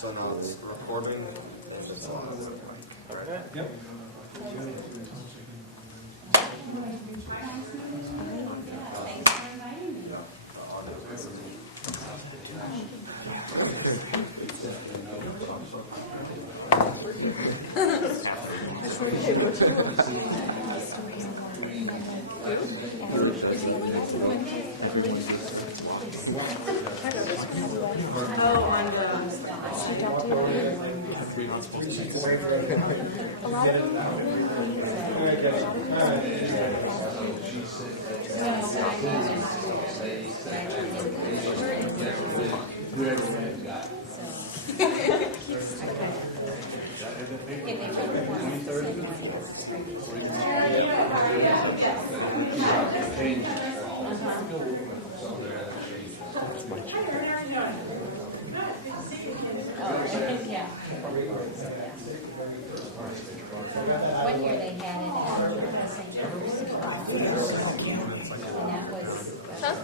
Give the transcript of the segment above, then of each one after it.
So now it's recording. Yep. One year they had it at Seider, and that was. Huh?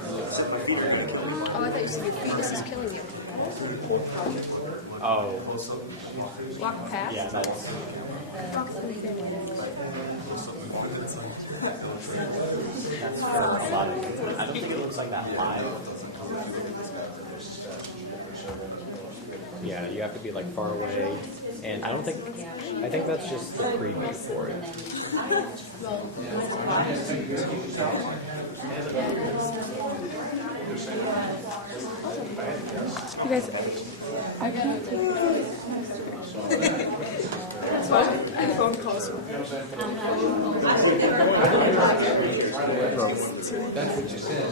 Oh, I thought you said your fetus is killing you. Oh, Walk past? yeah, that's. Walk the leader. That's for a lot of people. I don't think it looks like that live. Yeah, you have to be like far away, and I don't think. I think that's just the preview for it. You guys, I can't take this. That's fine. I have phone calls. That's what you said.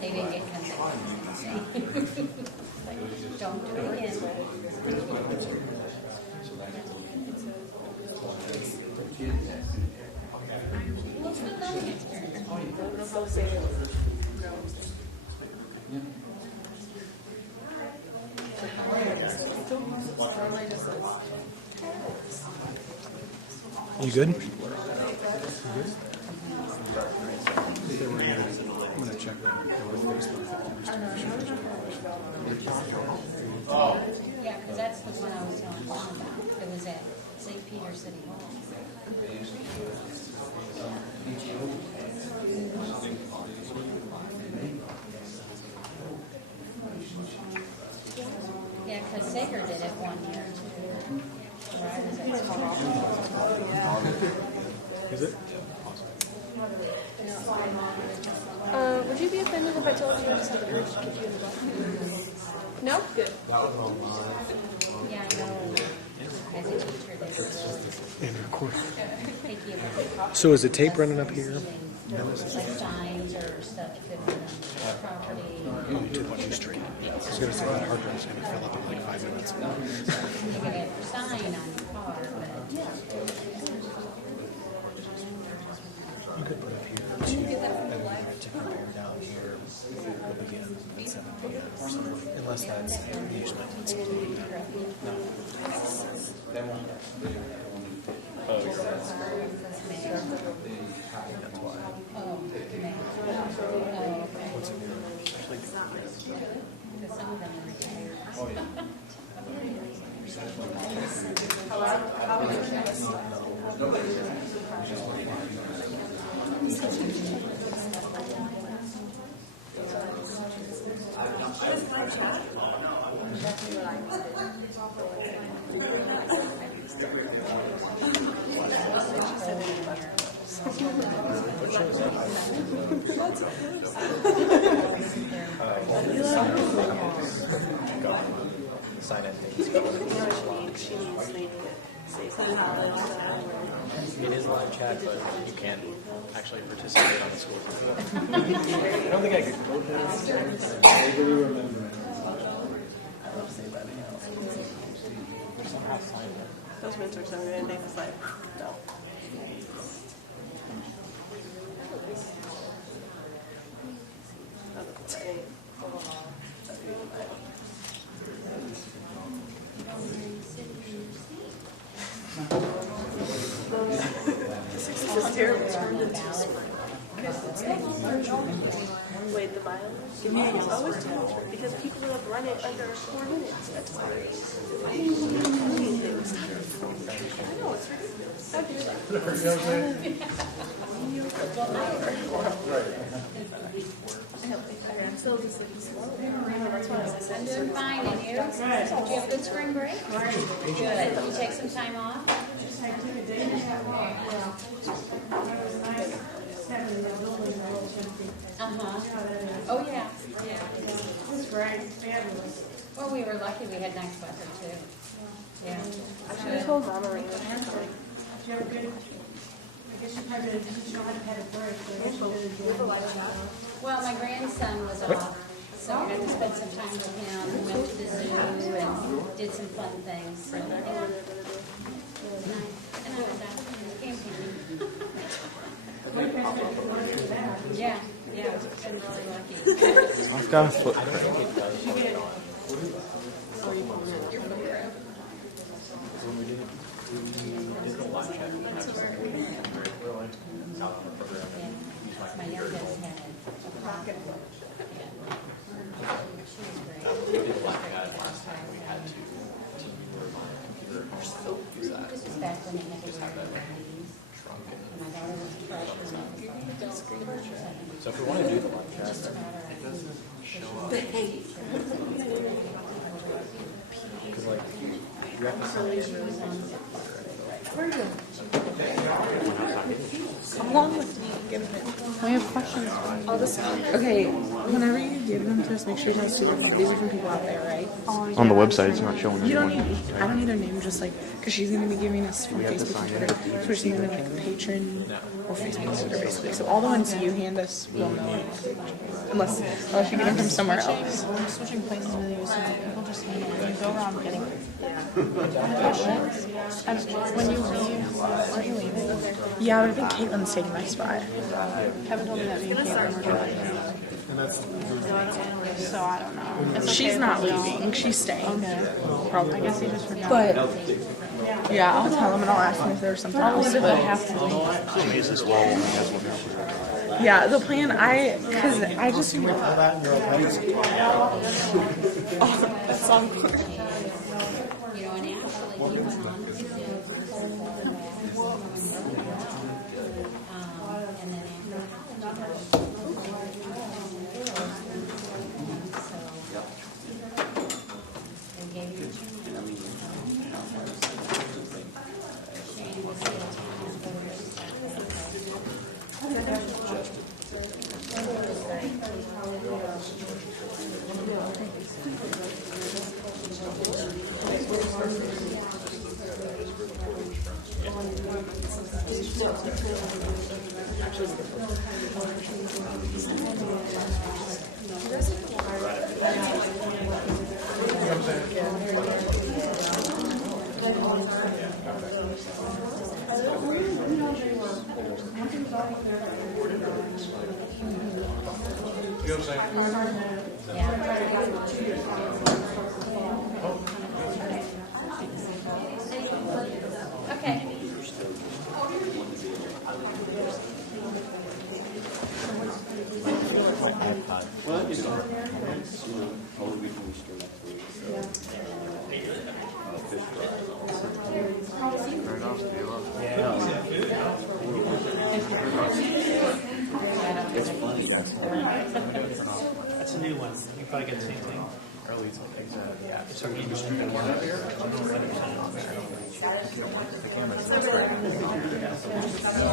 They didn't get convicted. Don't do it again. What's the learning experience? You good? I'm gonna check Yeah, because that's the one I was telling you about. It was at St. Peter City Hall. Yeah, because Seider did it one year too. Where I was at school. Is it? Would you be offended if I told you I just had the urge to kick you in the butt? No? Good. Yeah, I know. As a teacher, they would And of course. take you like So is the tape running up here? signs or stuff that could be on property. Too much straight. I was gonna say that hard drive's gonna fill up in like 5 minutes. You could have a sign on your car, but You could put up here too, and then to compare down here, we'll begin at 7 p.m. or something. Unless that's usually it's something like that. No. Oh, oh, man. Oh, okay. What's in here? Because some of them are retired. Sign in things. It is live chat, but you can't actually participate on the school. I don't think I could go there. Those mints are so good, and David's like, no. This is terrible. Wait, the miles? Yeah, it's always terrible because people have run it under 4 minutes. That's why. I know, it's ridiculous. I do that. Doing fine, and you? Did you have a good spring break? Good. Did you take some time off? Oh, yeah. Yeah. It's great, fabulous. Well, we were lucky we had nice weather, too. Yeah. I told Mama Maria. Did you have a good, I guess you probably didn't teach you how to have a break, but I guess you did enjoy it. Well, my grandson was off, so I got to spend some time with him. We went to the zoo and did some fun things. So, yeah. It was nice. And I was out camping. Yeah, yeah, I've been really lucky. I've got a footprint. When we did the live chat, we were like out on the program and used my My computer. youngest had a rocket. She was great. We did live chat last time. We had to monitor my computer and use that. This was back when they had to Just have wear that IDs. trunk and My daughter was a freshman. so if we want to do the live chat, Just about her. because like you have to sign in. Come along with me and give them. We have questions. I'll just, okay, whenever you give them to us, make sure you tell us who they're from. These are from people out there, right? On the website, it's not showing You don't anyone. need, I don't need their name, just like, because she's going to be giving us from Facebook and Twitter. So we're just going to like patron or Facebook and Twitter, basically. So all the ones you hand us, we'll know. Unless you get them from somewhere else. I'm switching places with you, so people just hang out. You go around getting questions. And when you leave, aren't you leaving? Yeah, but I think Caitlin's taking my spot. Kevin told me that me and Caitlin were going. So I don't know. It's okay She's if not I don't. leaving. She's staying. Okay. Probably. I guess you just forgot. But yeah, I'll tell them and I'll ask them if there's something I'll else. leave if I But have to leave. yeah, the plan because I just Pull that in your old heads. that's on. You know, and actually, he went on to do full and then after they gave you a chance. Shane was still Okay. Whole week from Easter next week, so. Fish fry. It's funny, That's a new one. You probably get the same thing. Early, yeah. It's our industry. The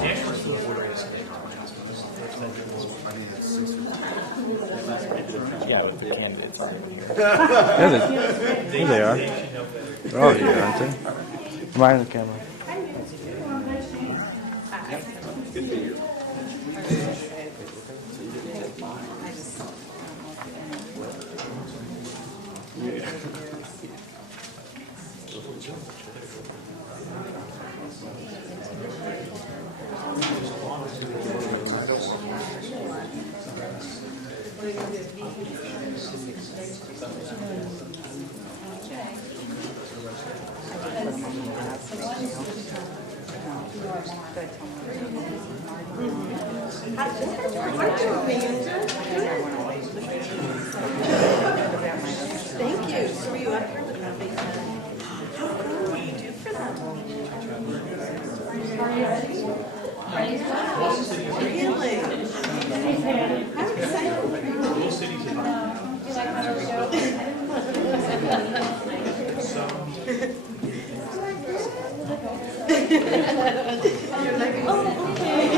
experts for the border is yeah, with the candidates. There they are. They're all here, aren't they? Right on the camera. Thank you. So were you up here with that big man? How cool will you do for them? Really? I'm excited. You're like, oh, okay.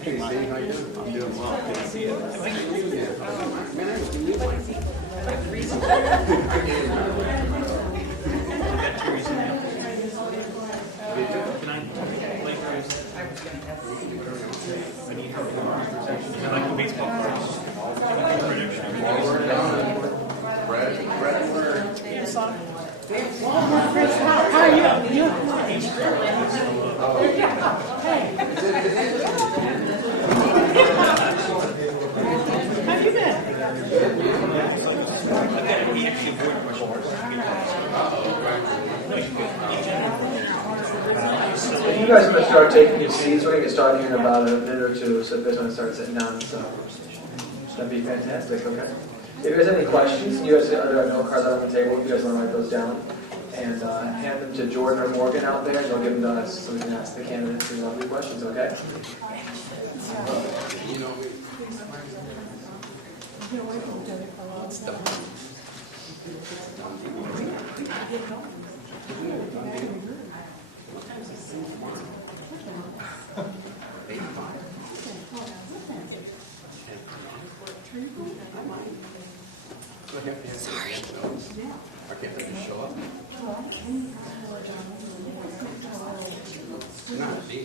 Hey, Steve, how you doing? I'm doing well. Good to see you. You guys are going to start taking your seats. We're going to get started here in about a minute or two, so if you guys want to start sitting down, so that'd be fantastic, okay? If you guys have any questions, you guys there are note cards out on the table if you guys want to write those down. And hand them to Jordan or Morgan out there, and they'll give them to us so we can ask the candidates any lovely questions, okay? Sorry. I can't let you show up. Not me.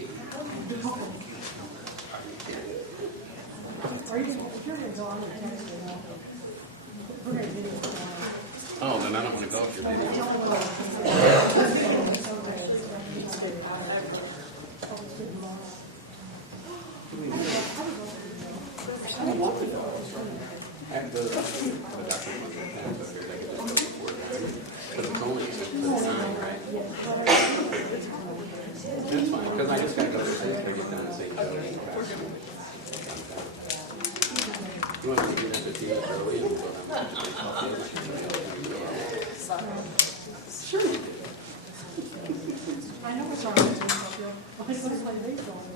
Oh, then I don't want to go if you're video. I have the document here, they could just go before that. But it's only for the sign, right? That's fine, because I just got to go there, so I get down and say, Joe, you want to do that 15 minutes early? Sure you do. I know what's wrong with you. I think it's like they told me.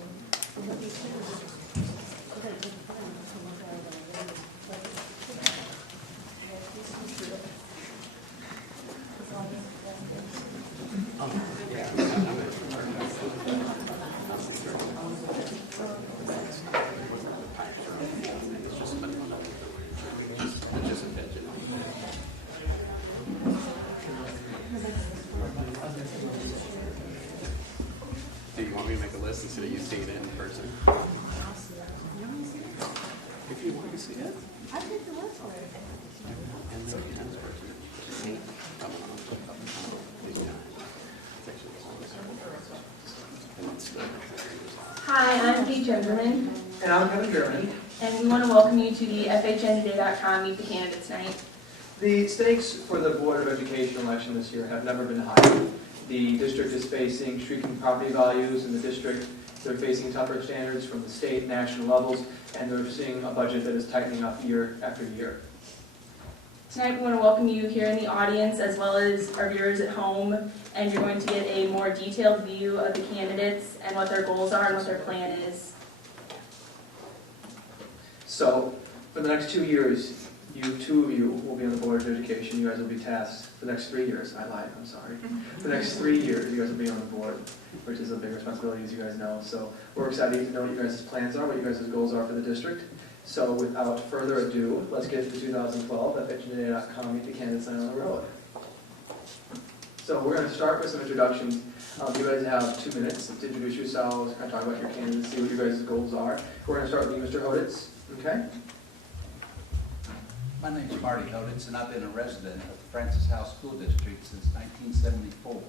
Do you want me to make a list instead of you seeing it in person? If you want to see it. I think the list for it. And the tennis person. Coming on. These guys. It's actually the longest. Hi, I'm Kate Gentleman, And I'm Kevin German. and we want to welcome you to the FHNtoday.com Meet the Candidates Night. The stakes for the Board of Education election this year have never been higher. The district is facing shrinking property values in the district. They're facing tougher standards from the state and national levels, and they're seeing a budget that is tightening up year after year. Tonight, we want to welcome you here in the audience as well as our viewers at home, and you're going to get a more detailed view of the candidates and what their goals are and what their plan is. So, for the next 2 years, two of you will be on the Board of Education. You guys will be tasked for the next 3 years. I lied, I'm sorry. For the next 3 years, you guys will be on the board, which is a big responsibility, as you guys know. So we're excited to know what you guys' plans are, what you guys' goals are for the district. So without further ado, let's get to the 2012 FHNtoday.com Meet the Candidates Night on the Road. So we're going to start with some introductions. You guys have 2 minutes to introduce yourselves, kind of talk about your candidates, see what your guys' goals are. We're going to start with you, Mr. Hodits. Okay? My name is Marty Hodits, and I've been a resident of the Francis House School District since 1974.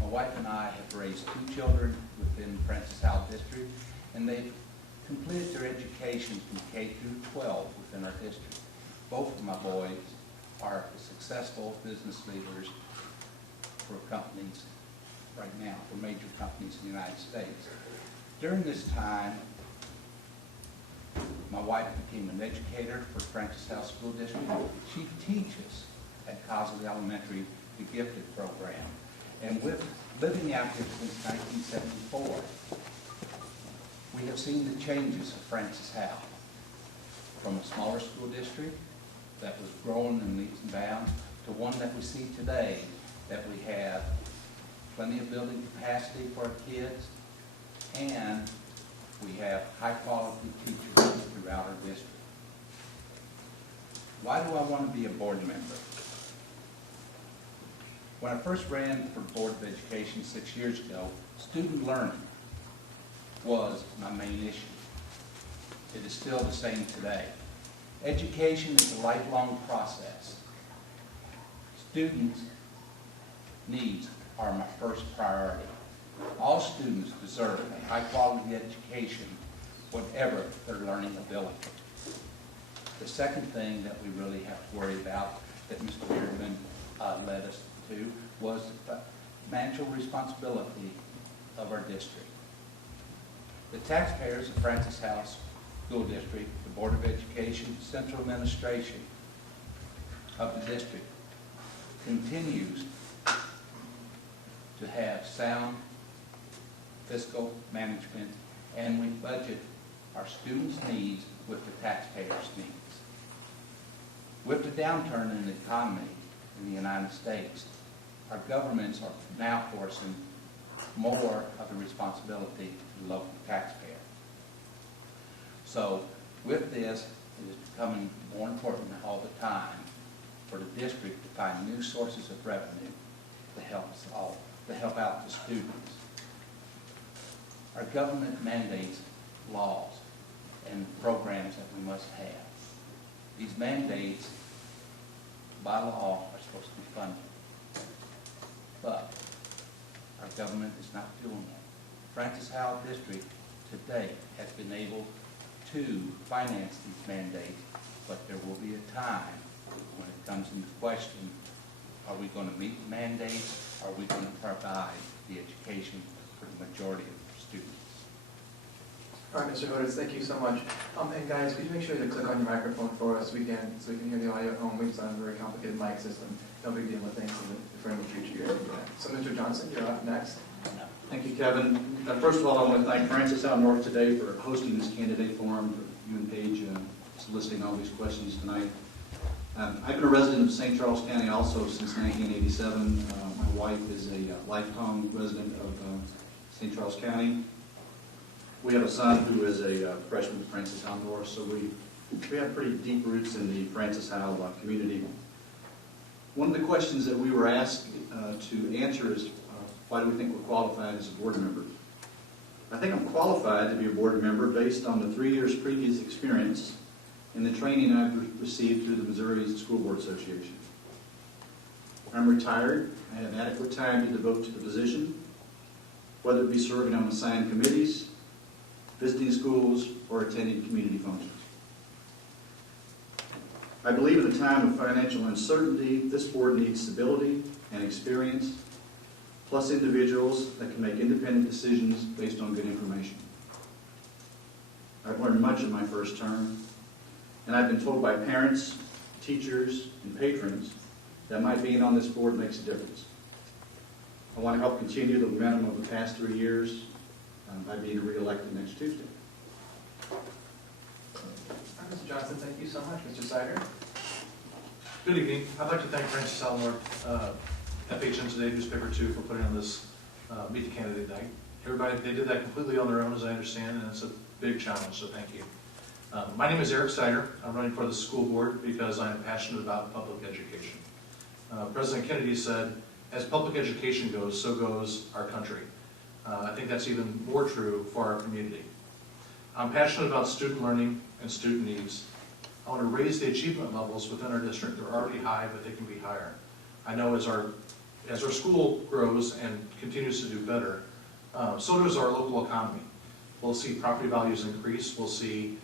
My wife and I have raised 2 children within the Francis House District, and they've completed their education from K through 12 within our district. Both of my boys are successful business leaders for companies right now, for major companies in the United States. During this time, my wife became an educator for Francis House School District. She teaches at Cosley Elementary, the Gifted program. And with living out here since 1974, we have seen the changes of Francis House from a smaller school district that was growing in leaps and bounds to one that we see today, that we have plenty of building capacity for our kids, and we have high-quality teachers throughout our district. Why do I want to be a board member? When I first ran for Board of Education 6 years ago, student learning was my main issue. It is still the same today. Education is a lifelong process. Students' needs are my first priority. All students deserve a high-quality education, whatever their learning ability. The second thing that we really have to worry about, that Mr. Beardman led us to, was the financial responsibility of our district. The taxpayers of Francis House School District, the Board of Education, Central Administration of the district continues to have sound fiscal management, and we budget our students' needs with the taxpayers' needs. With the downturn in the economy in the United States, our governments are now forcing more of the responsibility to the local taxpayer. So with this, it is becoming more important all the time for the district to find new sources of revenue to help us all, to help out the students. Our government mandates laws and programs that we must have. These mandates, by law, are supposed to be funded. But our government is not doing that. Francis Howell District today has been able to finance these mandates, but there will be a time when it comes into question, are we going to meet the mandates? Are we going to provide the education for the majority of the students? All right, Mr. Hodits, thank you so much. And guys, could you make sure to click on your microphone for us so we can hear the audio at home? It's on a very complicated mic system. No big deal with things for any future year. So, Mr. Johnson, you're up next. Thank you, Kevin. First of all, I want to thank Francis House North today for hosting this candidate forum, for you and Paige soliciting all these questions tonight. I've been a resident of St. Charles County also since 1987. My wife is a lifelong resident of St. Charles County. We have a son who is a freshman at Francis House North, so we have pretty deep roots in the Francis House community. One of the questions that we were asked to answer is, why do we think we're qualified as a board member? I think I'm qualified to be a board member based on the 3 years previous experience and the training I've received through the Missouri School Board Association. I'm retired. I have adequate time to devote to the position, whether it be serving on assigned committees, visiting schools, or attending community functions. I believe in a time of financial uncertainty, this board needs stability and experience. plus individuals that can make independent decisions based on good information. I've learned much in my first term, and I've been told by parents, teachers, and patrons that my being on this board makes a difference. I want to help continue the momentum of the past 3 years by being re-elected next Tuesday. Mr. Johnson, thank you so much. Mr. Seider? Good evening. I'd like to thank Francis Almore, FHNtoday newspaper too, for putting on this Meet the Candidate Night. Everybody, they did that completely on their own, as I understand, and it's a big challenge, so thank you. My name is Eric Seider. I'm running for the school board because I am passionate about public education. President Kennedy said, as public education goes, so goes our country. I think that's even more true for our community. I'm passionate about student learning and student needs. I want to raise the achievement levels within our district. They're already high, but they can be higher. I know as our school grows and continues to do better, so does our local economy. We'll see property values increase. We'll see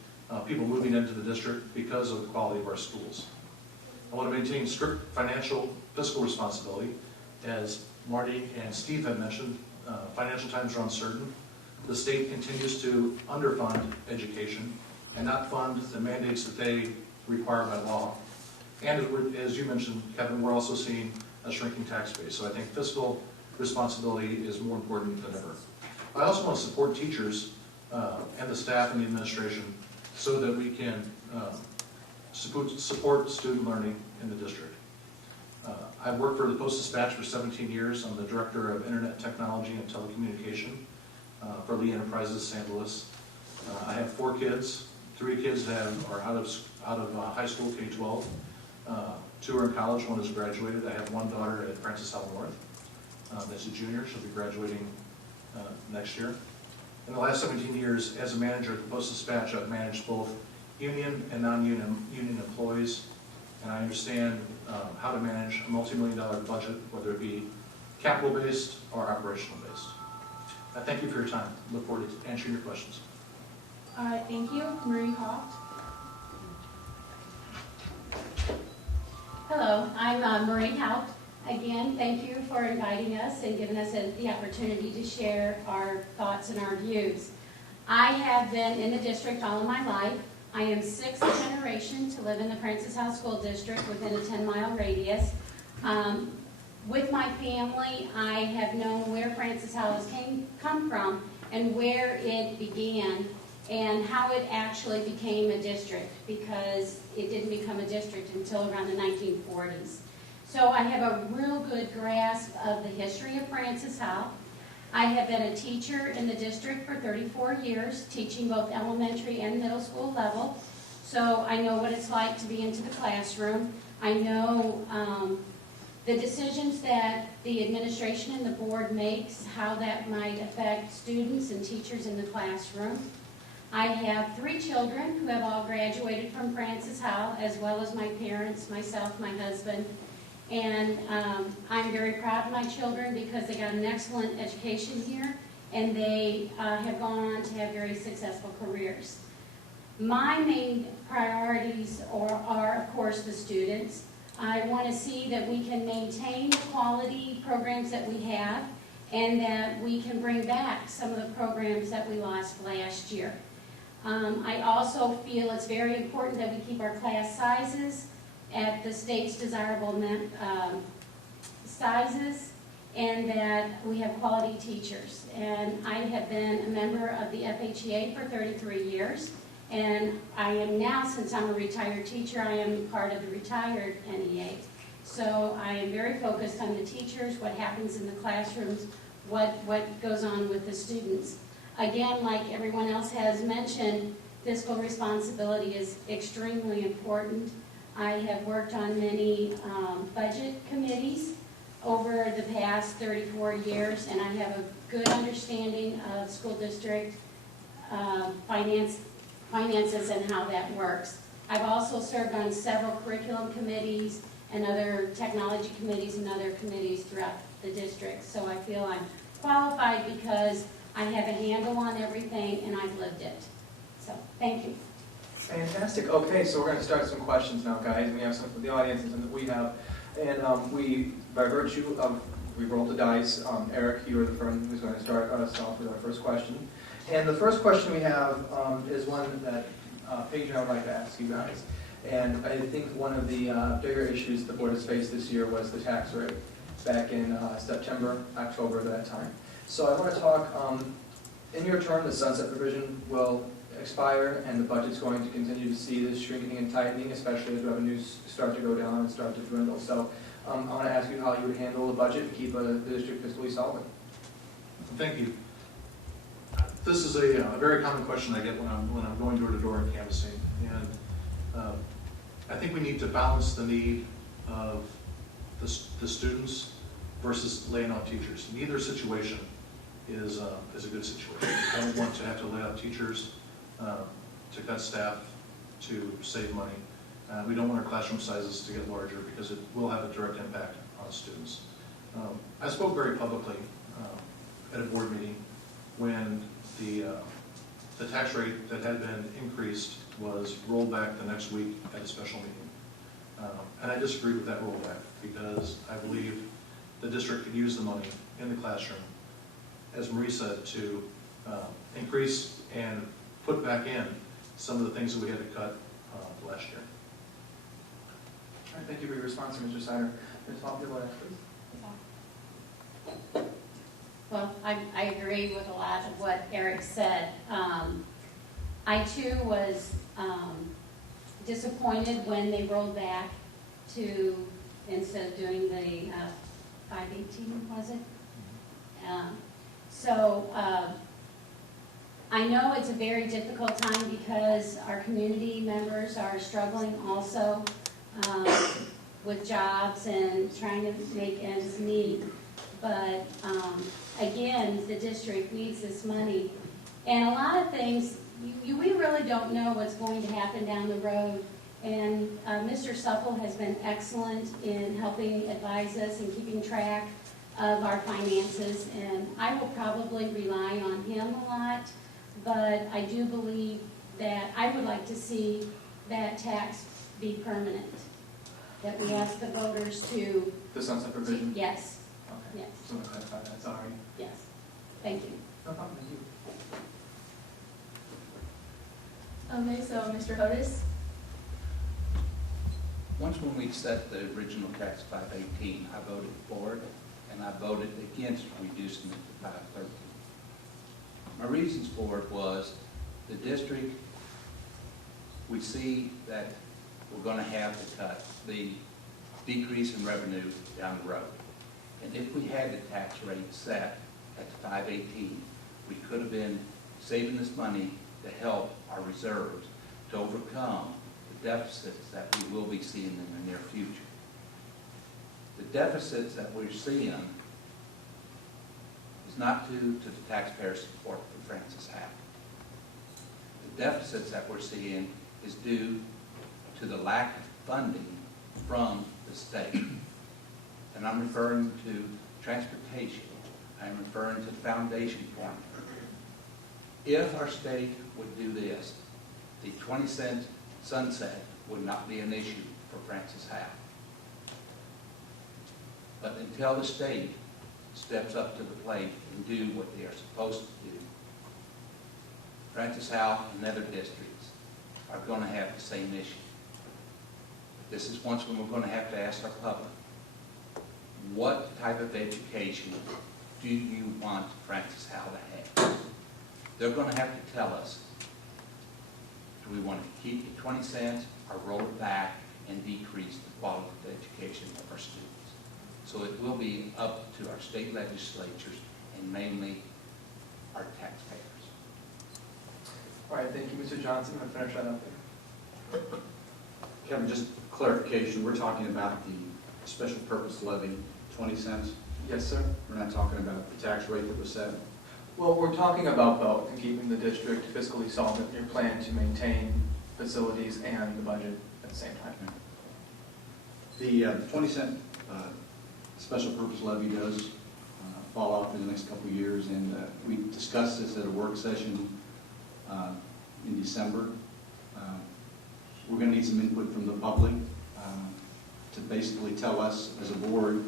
people moving into the district because of the quality of our schools. I want to maintain strict fiscal responsibility. As Marty and Steve had mentioned, financial times are uncertain. The state continues to underfund education and not fund the mandates that they require by law. And as you mentioned, Kevin, we're also seeing a shrinking tax base. So I think fiscal responsibility is more important than ever. I also want to support teachers and the staff and the administration so that we can support student learning in the district. I've worked for the Post-Dispatch for 17 years. I'm the Director of Internet Technology and Telecommunication for Lee Enterprises, St. Louis. I have 4 kids. 3 kids are out of high school, K-12. 2 are in college, 1 has graduated. I have 1 daughter at Francis L. North. That's a junior. She'll be graduating next year. In the last 17 years, as a manager at the Post-Dispatch, I've managed both union and non-union employees, and I understand how to manage a multi-million-dollar budget, whether it be capital-based or operational-based. I thank you for your time. Look forward to answering your questions. All right, thank you. Maria Haupt. Hello, I'm Maria Haupt. Again, thank you for inviting us and giving us the opportunity to share our thoughts and our views. I have been in the district all of my life. I am 6th generation to live in the Francis House School District within a 10-mile radius. With my family, I have known where Francis House come from and where it began and how it actually became a district, because it didn't become a district until around the 1940s. So I have a real good grasp of the history of Francis House. I have been a teacher in the district for 34 years, teaching both elementary and middle school level. So I know what it's like to be into the classroom. I know the decisions that the administration and the board makes, how that might affect students and teachers in the classroom. I have 3 children who have all graduated from Francis House, as well as my parents, myself, my husband. And I'm very proud of my children because they got an excellent education here, and they have gone on to have very successful careers. My main priorities are, of course, the students. I want to see that we can maintain the quality programs that we have, and that we can bring back some of the programs that we lost last year. I also feel it's very important that we keep our class sizes at the state's desirable sizes, and that we have quality teachers. And I have been a member of the FHEA for 33 years, and I am now, since I'm a retired teacher, I am part of the retired NEA. So I am very focused on the teachers, what happens in the classrooms, what goes on with the students. Again, like everyone else has mentioned, fiscal responsibility is extremely important. I have worked on many budget committees over the past 34 years, and I have a good understanding of school district finances and how that works. I've also served on several curriculum committees and other technology committees and other committees throughout the district. So I feel I'm qualified because I have a handle on everything and I've lived it. So, thank you. Fantastic. Okay, so we're going to start some questions now, guys. We have some from the audience and some that we have. And we, by virtue of we rolled the dice. Eric, you are the firm who's going to start us off with our first question. And the first question we have is one that Paige and I would like to ask you guys. And I think one of the bigger issues the board has faced this year was the tax rate back in September, October of that time. So I want to talk, in your term, the sunset provision will expire and the budget's going to continue to see this shrinking and tightening, especially as revenues start to go down and start to dwindle. So I want to ask you how you would handle the budget and keep the district fiscally solvent. Thank you. This is a very common question I get when I'm going door to door and canvassing. And I think we need to balance the need of the students versus laying off teachers. Neither situation is a good situation. We don't want to have to lay off teachers, to cut staff, to save money. We don't want our classroom sizes to get larger because it will have a direct impact on students. I spoke very publicly at a board meeting when the tax rate that had been increased was rolled back the next week at a special meeting. And I disagree with that rollback because I believe the district could use the money in the classroom, as Marie said, to increase and put back in some of the things that we had to cut last year. All right, thank you for your response, Mr. Seider. Ms. Haupt, you want to please? Well, I agree with a lot of what Eric said. I too was disappointed when they rolled back to, instead of doing the 518, was it? I know it's a very difficult time because our community members are struggling also with jobs and trying to make ends meet. But again, the district needs this money. And a lot of things, we really don't know what's going to happen down the road. And Mr. Supple has been excellent in helping advise us and keeping track of our finances. And I will probably rely on him a lot. But I do believe that I would like to see that tax be permanent. That we ask the voters to... The sunset provision? Yes. Okay. Yes. Just want to clarify that, sorry. Yes. Thank you. No problem, thank you. Okay, so Mr. Hodits? Once when we set the original tax 518, I voted for it, and I voted against reducing it to 513. My reasons for it was the district, we see that we're going to have to cut the decrease in revenue down the road. And if we had the tax rate set at 518, we could have been saving this money to help our reserves to overcome the deficits that we will be seeing in the near future. The deficits that we're seeing is not due to the taxpayer support for Francis Haupt. The deficits that we're seeing is due to the lack of funding from the state. And I'm referring to transportation. I'm referring to the foundation formula. If our state would do this, the 20-cent sunset would not be an issue for Francis Haupt. But until the state steps up to the plate and do what they are supposed to do, Francis Haupt and other districts are going to have the same issue. This is once when we're going to have to ask our public, what type of education do you want Francis Haupt to have? They're going to have to tell us, do we want to keep it 20 cents or roll it back and decrease the quality of the education of our students? So it will be up to our state legislatures and mainly our taxpayers. All right, thank you, Mr. Johnson. I'm going to finish that up there. Kevin, just clarification, we're talking about the special purpose levy, 20 cents? Yes, sir. We're not talking about the tax rate that was set? Well, we're talking about both and keeping the district fiscally solvent. Your plan to maintain facilities and the budget at the same time. The 20-cent special purpose levy does fall off in the next couple of years, and we discussed this at a work session in December. We're going to need some input from the public to basically tell us as a board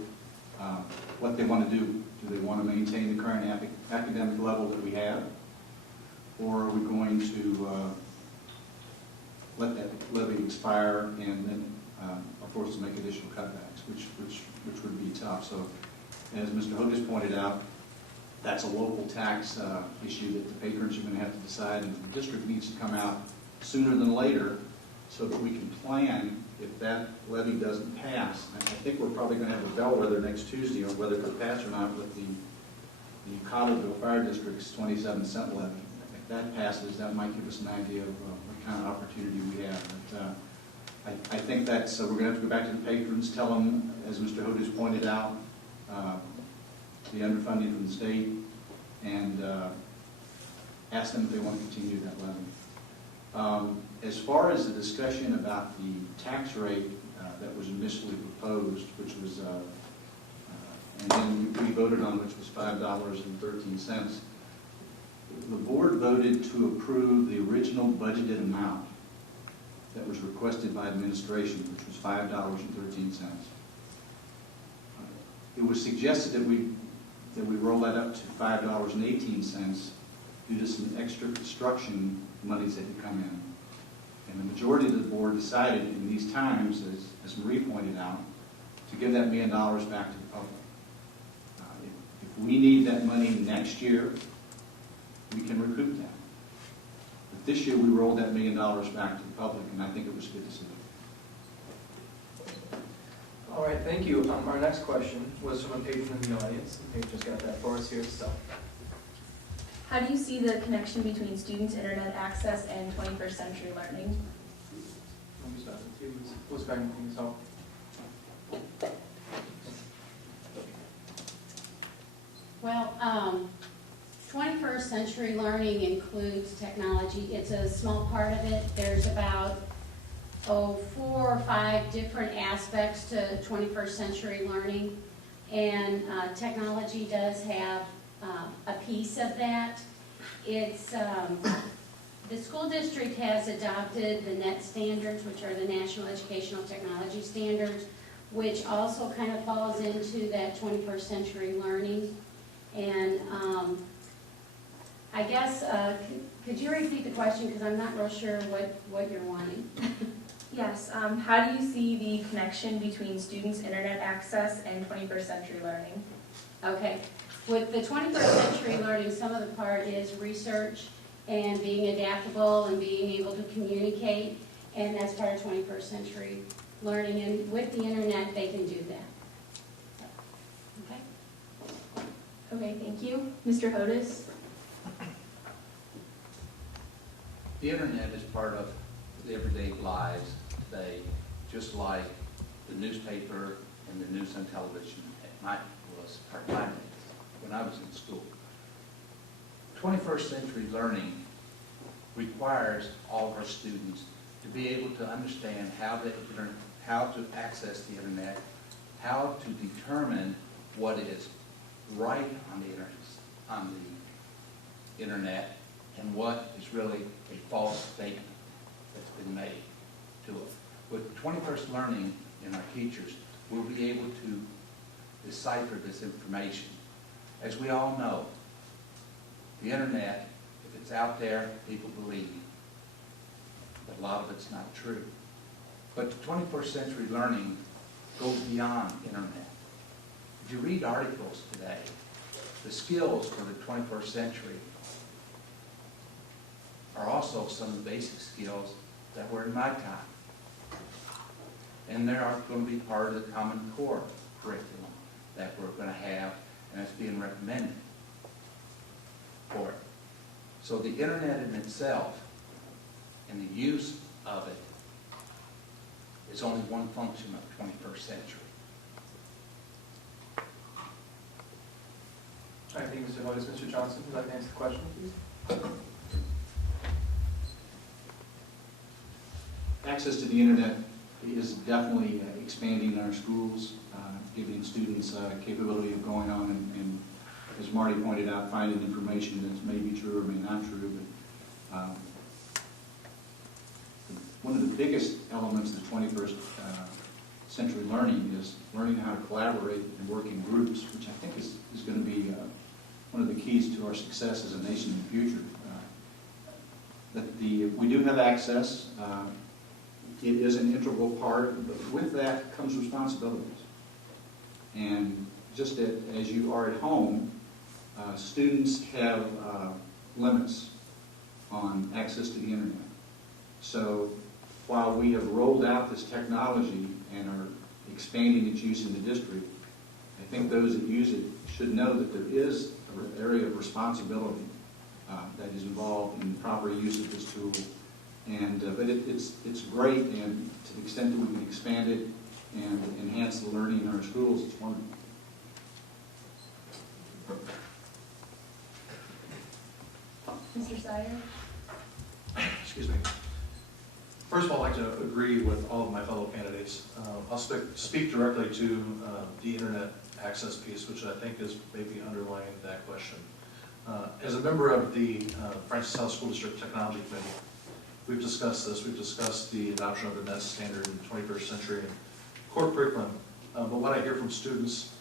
what they want to do. Do they want to maintain the current academic level that we have? Or are we going to let that levy expire and then are forced to make additional cutbacks, which would be tough. So as Mr. Hodits pointed out, that's a local tax issue that the patrons are going to have to decide, and the district needs to come out sooner than later so that we can plan if that levy doesn't pass. I think we're probably going to have a bellwether next Tuesday on whether it pass or not with the Cottleville Fire District's 27-cent levy. If that passes, that might give us an idea of what kind of opportunity we have. But I think that's, we're going to have to go back to the patrons, tell them, as Mr. Hodis pointed out, the underfunding from the state, and ask them if they want to continue that levy. As far as the discussion about the tax rate that was initially proposed, which was, and then we voted on, which was $5.13, the board voted to approve the original budgeted amount that was requested by administration, which was $5.13. It was suggested that we roll that up to $5.18 due to some extra construction monies that had come in. And the majority of the board decided in these times, as Marie pointed out, to give that $1 million back to the public. If we need that money next year, we can recoup that. But this year we rolled that $1 million back to the public, and I think it was a good decision. All right, thank you. Our next question was from a patron in the audience. The patron's got that for us here, so. How do you see the connection between students' internet access and 21st century learning? What's going on? Well, 21st century learning includes technology. It's a small part of it. There's about 4 or 5 different aspects to 21st century learning, and technology does have a piece of that. It's the school district has adopted the NET standards, which are the National Educational Technology Standards, which also kind of falls into that 21st century learning. And I guess, could you repeat the question, because I'm not real sure what you're wanting. Yes, how do you see the connection between students' internet access and 21st century learning? Okay, with the 21st century learning, some of the part is research and being adaptable and being able to communicate, and that's part of 21st century learning, and with the internet, they can do that. Okay? Okay, thank you. Mr. Hodis? The internet is part of the everyday lives today, just like the newspaper and the news on television at night was our time when I was in school. 21st century learning requires all of our students to be able to understand how to access the internet, how to determine what is right on the internet and what is really a false statement that's been made to it. With 21st learning in our teachers, we'll be able to decipher this information. As we all know, the internet, if it's out there, people believe, but a lot of it's not true. But the 21st century learning goes beyond internet. If you read articles today, the skills for the 21st century are also some of the basic skills that were in my time. And they are going to be part of the Common Core curriculum that we're going to have, and that's being recommended for it. So the internet in itself and the use of it is only one function of the 21st century. All right, thank you, Mr. Hodis. Mr. Johnson, would you like to answer the question, please? Access to the internet is definitely expanding our schools, giving students capability of going on and, as Marty pointed out, finding information that may be true or may not true. But one of the biggest elements of the 21st century learning is learning how to collaborate and work in groups, which I think is going to be one of the keys to our success as a nation in the future. We do have access. It is an integral part, but with that comes responsibilities. And just as you are at home, students have limits on access to the internet. So while we have rolled out this technology and are expanding its use in the district, I think those that use it should know that there is an area of responsibility that is involved in the proper use of this tool. And but it's great, and to the extent that we can expand it and enhance the learning in our schools, it's wonderful. Mr. Seider? Excuse me. First of all, I'd like to agree with all of my fellow candidates. I'll speak directly to the internet access piece, which I think is maybe underlying that question. As a member of the Francis South School District Technology Committee, we've discussed this. We've discussed the adoption of the NETS standard in the 21st century and core curriculum. But what I hear from students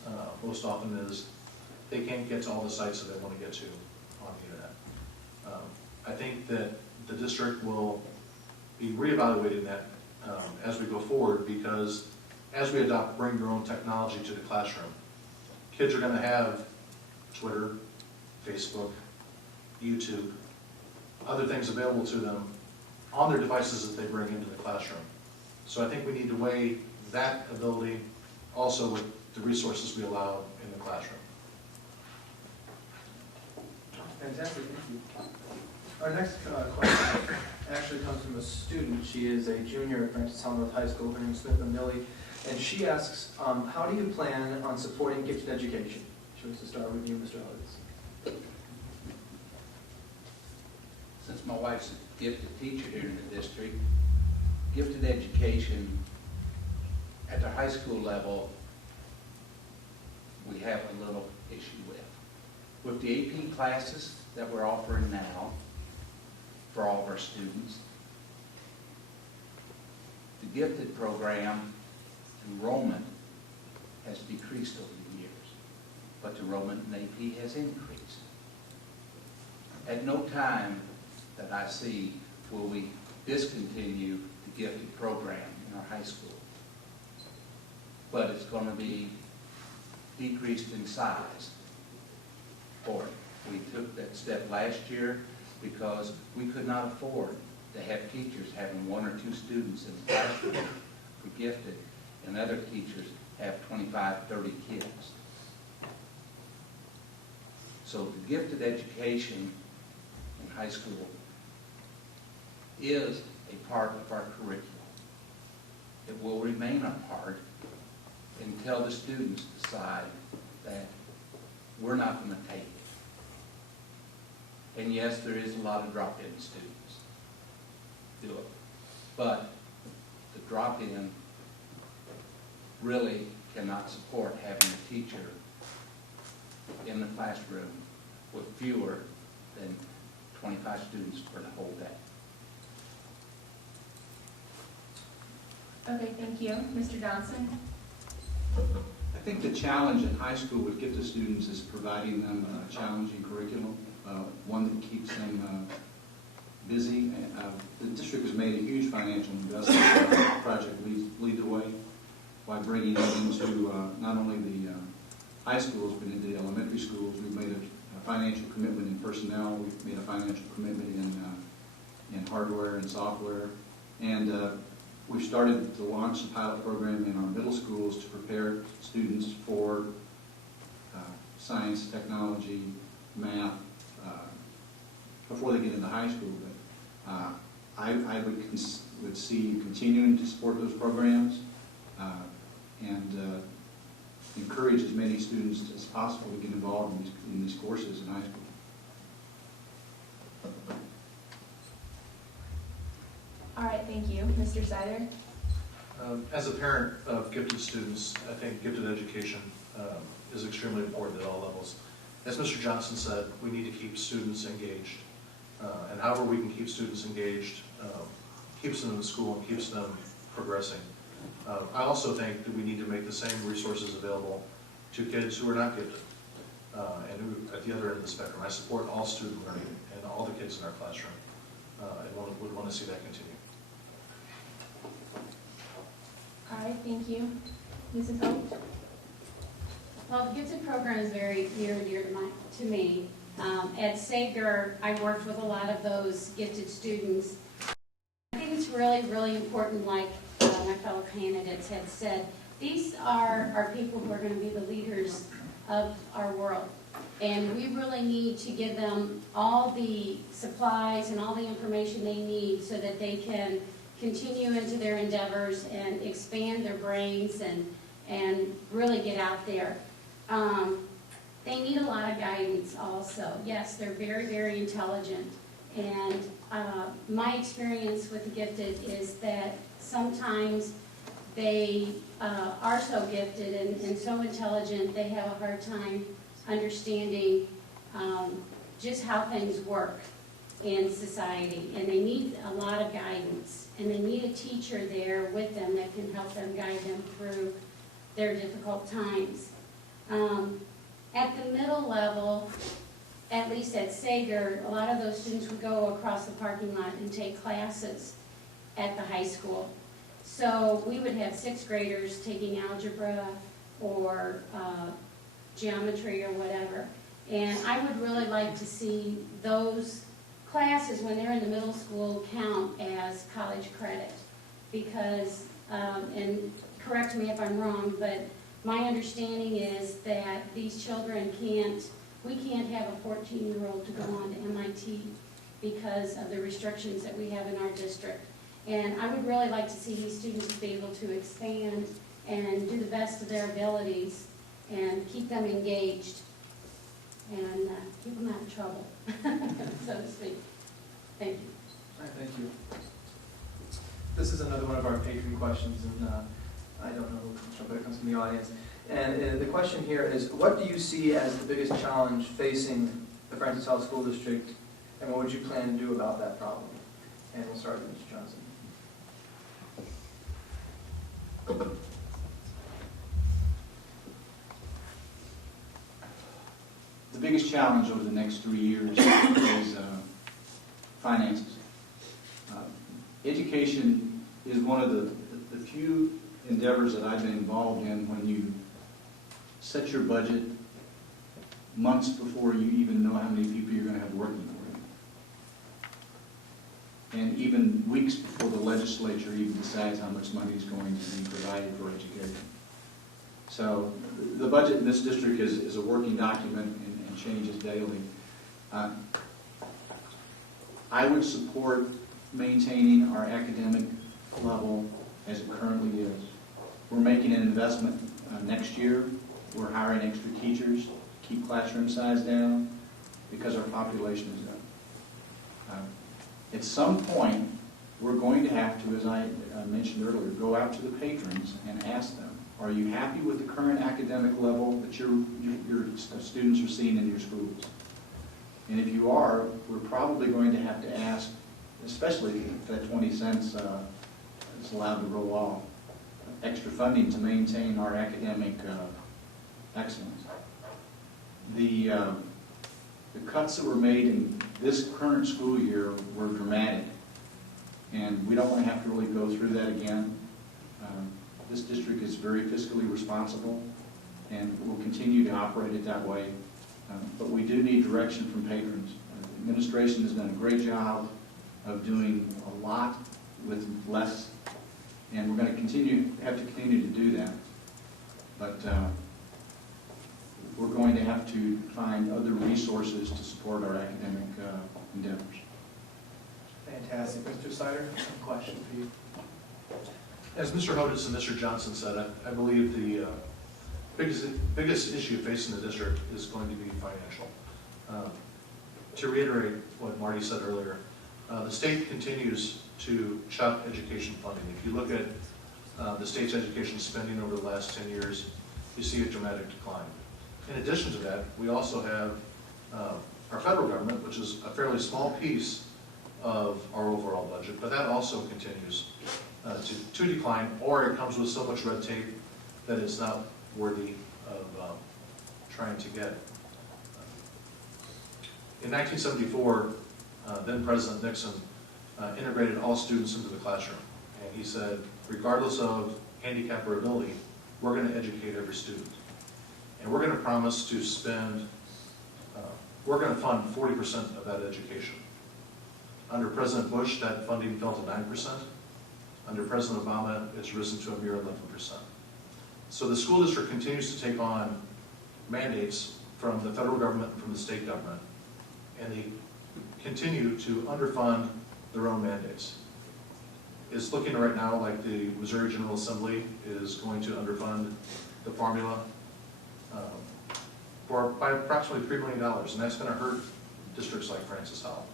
most often is they can't get to all the sites that they want to get to on the internet. I think that the district will be reevaluating that as we go forward, because as we adopt bring your own technology to the classroom, kids are going to have Twitter, Facebook, YouTube, other things available to them on their devices that they bring into the classroom. So I think we need to weigh that ability also with the resources we allow in the classroom. Fantastic, thank you. Our next question actually comes from a student. She is a junior at Francis South North High School. Her name is Smith Millie, and she asks, how do you plan on supporting gifted education? She wants to start with you, Mr. Hodits. Since my wife's a gifted teacher here in the district, gifted education at the high school level, we have a little issue with. With the AP classes that we're offering now for all of our students, the gifted program enrollment has decreased over the years, but the enrollment in AP has increased. At no time that I see will we discontinue the gifted program in our high school, but it's going to be decreased in size for it. We took that step last year because we could not afford to have teachers having 1 or 2 students in the classroom for gifted, and other teachers have 25, 30 kids. So the gifted education in high school is a part of our curriculum. It will remain a part until the students decide that we're not going to take it. And yes, there is a lot of drop-in students do it. But the drop-in really cannot support having a teacher in the classroom with fewer than 25 students for the whole day. Okay, thank you. Mr. Johnson? I think the challenge in high school with gifted students is providing them a challenging curriculum, one that keeps them busy. The district has made a huge financial investment in Project Lead the Way by bringing it into not only the high schools, but into the elementary schools. We've made a financial commitment in personnel. We've made a financial commitment in hardware and software. And we've started to launch the pilot program in our middle schools to prepare students for science, technology, math, before they get into high school. But I would see continuing to support those programs and encourage as many students as possible to get involved in these courses in high school. All right, thank you. Mr. Seider? As a parent of gifted students, I think gifted education is extremely important at all levels. As Mr. Johnson said, we need to keep students engaged. And however we can keep students engaged keeps them in school and keeps them progressing. I also think that we need to make the same resources available to kids who are not gifted and who, at the other end of the spectrum. I support all student learning and all the kids in our classroom and would want to see that continue. All right, thank you. Mrs. Haupt? Well, the gifted program is very near and dear to me. At Seider, I worked with a lot of those gifted students. I think it's really, really important, like my fellow candidates had said, these are people who are going to be the leaders of our world. And we really need to give them all the supplies and all the information they need so that they can continue into their endeavors and expand their brains and really get out there. They need a lot of guidance also. Yes, they're very, very intelligent. And my experience with the gifted is that sometimes they are so gifted and so intelligent, they have a hard time understanding just how things work in society. And they need a lot of guidance. And they need a teacher there with them that can help them guide them through their difficult times. At the middle level, at least at Seider, a lot of those students would go across the parking lot and take classes at the high school. So we would have 6th graders taking algebra or geometry or whatever. And I would really like to see those classes when they're in the middle school count as college credit. Because, and correct me if I'm wrong, but my understanding is that these children we can't have a 14-year-old to go on to MIT because of the restrictions that we have in our district. And I would really like to see these students be able to expand and do the best of their abilities and keep them engaged and keep them out of trouble, so to speak. Thank you. All right, thank you. This is another one of our patron questions, and I don't know who comes from, but it comes from the audience. And the question here is, what do you see as the biggest challenge facing the Francis Health School District, and what would you plan to do about that problem? And we'll start with Mr. Johnson. The biggest challenge over the next 3 years is finances. Education is one of the few endeavors that I've been involved in when you set your budget months before you even know how many people you're going to have working for you. And even weeks before the legislature even decides how much money is going to be provided for education. So the budget in this district is a working document and changes daily. I would support maintaining our academic level as it currently is. We're making an investment next year. We're hiring extra teachers to keep classroom size down because our population is up. At some point, we're going to have to, as I mentioned earlier, go out to the patrons and ask them, are you happy with the current academic level that your students are seeing in your schools? And if you are, we're probably going to have to ask, especially if that 20 cents is allowed to roll off, extra funding to maintain our academic excellence. The cuts that were made in this current school year were dramatic, and we don't want to have to really go through that again. This district is very fiscally responsible, and will continue to operate it that way. But we do need direction from patrons. The administration has done a great job of doing a lot with less, and we're going to have to continue to do that. But we're going to have to find other resources to support our academic endeavors. Fantastic. Mr. Seider, a question for you. As Mr. Hodits and Mr. Johnson said, I believe the biggest issue facing the district is going to be financial. To reiterate what Marty said earlier, the state continues to chop education funding. If you look at the state's education spending over the last 10 years, you see a dramatic decline. In addition to that, we also have our federal government, which is a fairly small piece of our overall budget, but that also continues to decline, or it comes with so much red tape that it's not worthy of trying to get. In 1974, then President Nixon integrated all students into the classroom. And he said, regardless of handicap or ability, we're going to educate every student. And we're going to promise to spend, we're going to fund 40% of that education. Under President Bush, that funding fell to 9%. Under President Obama, it's risen to a mere 11%. So the school district continues to take on mandates from the federal government and from the state government, and they continue to underfund their own mandates. It's looking right now like the Missouri General Assembly is going to underfund the formula by approximately $3 million, and that's going to hurt districts like Francis Haupt.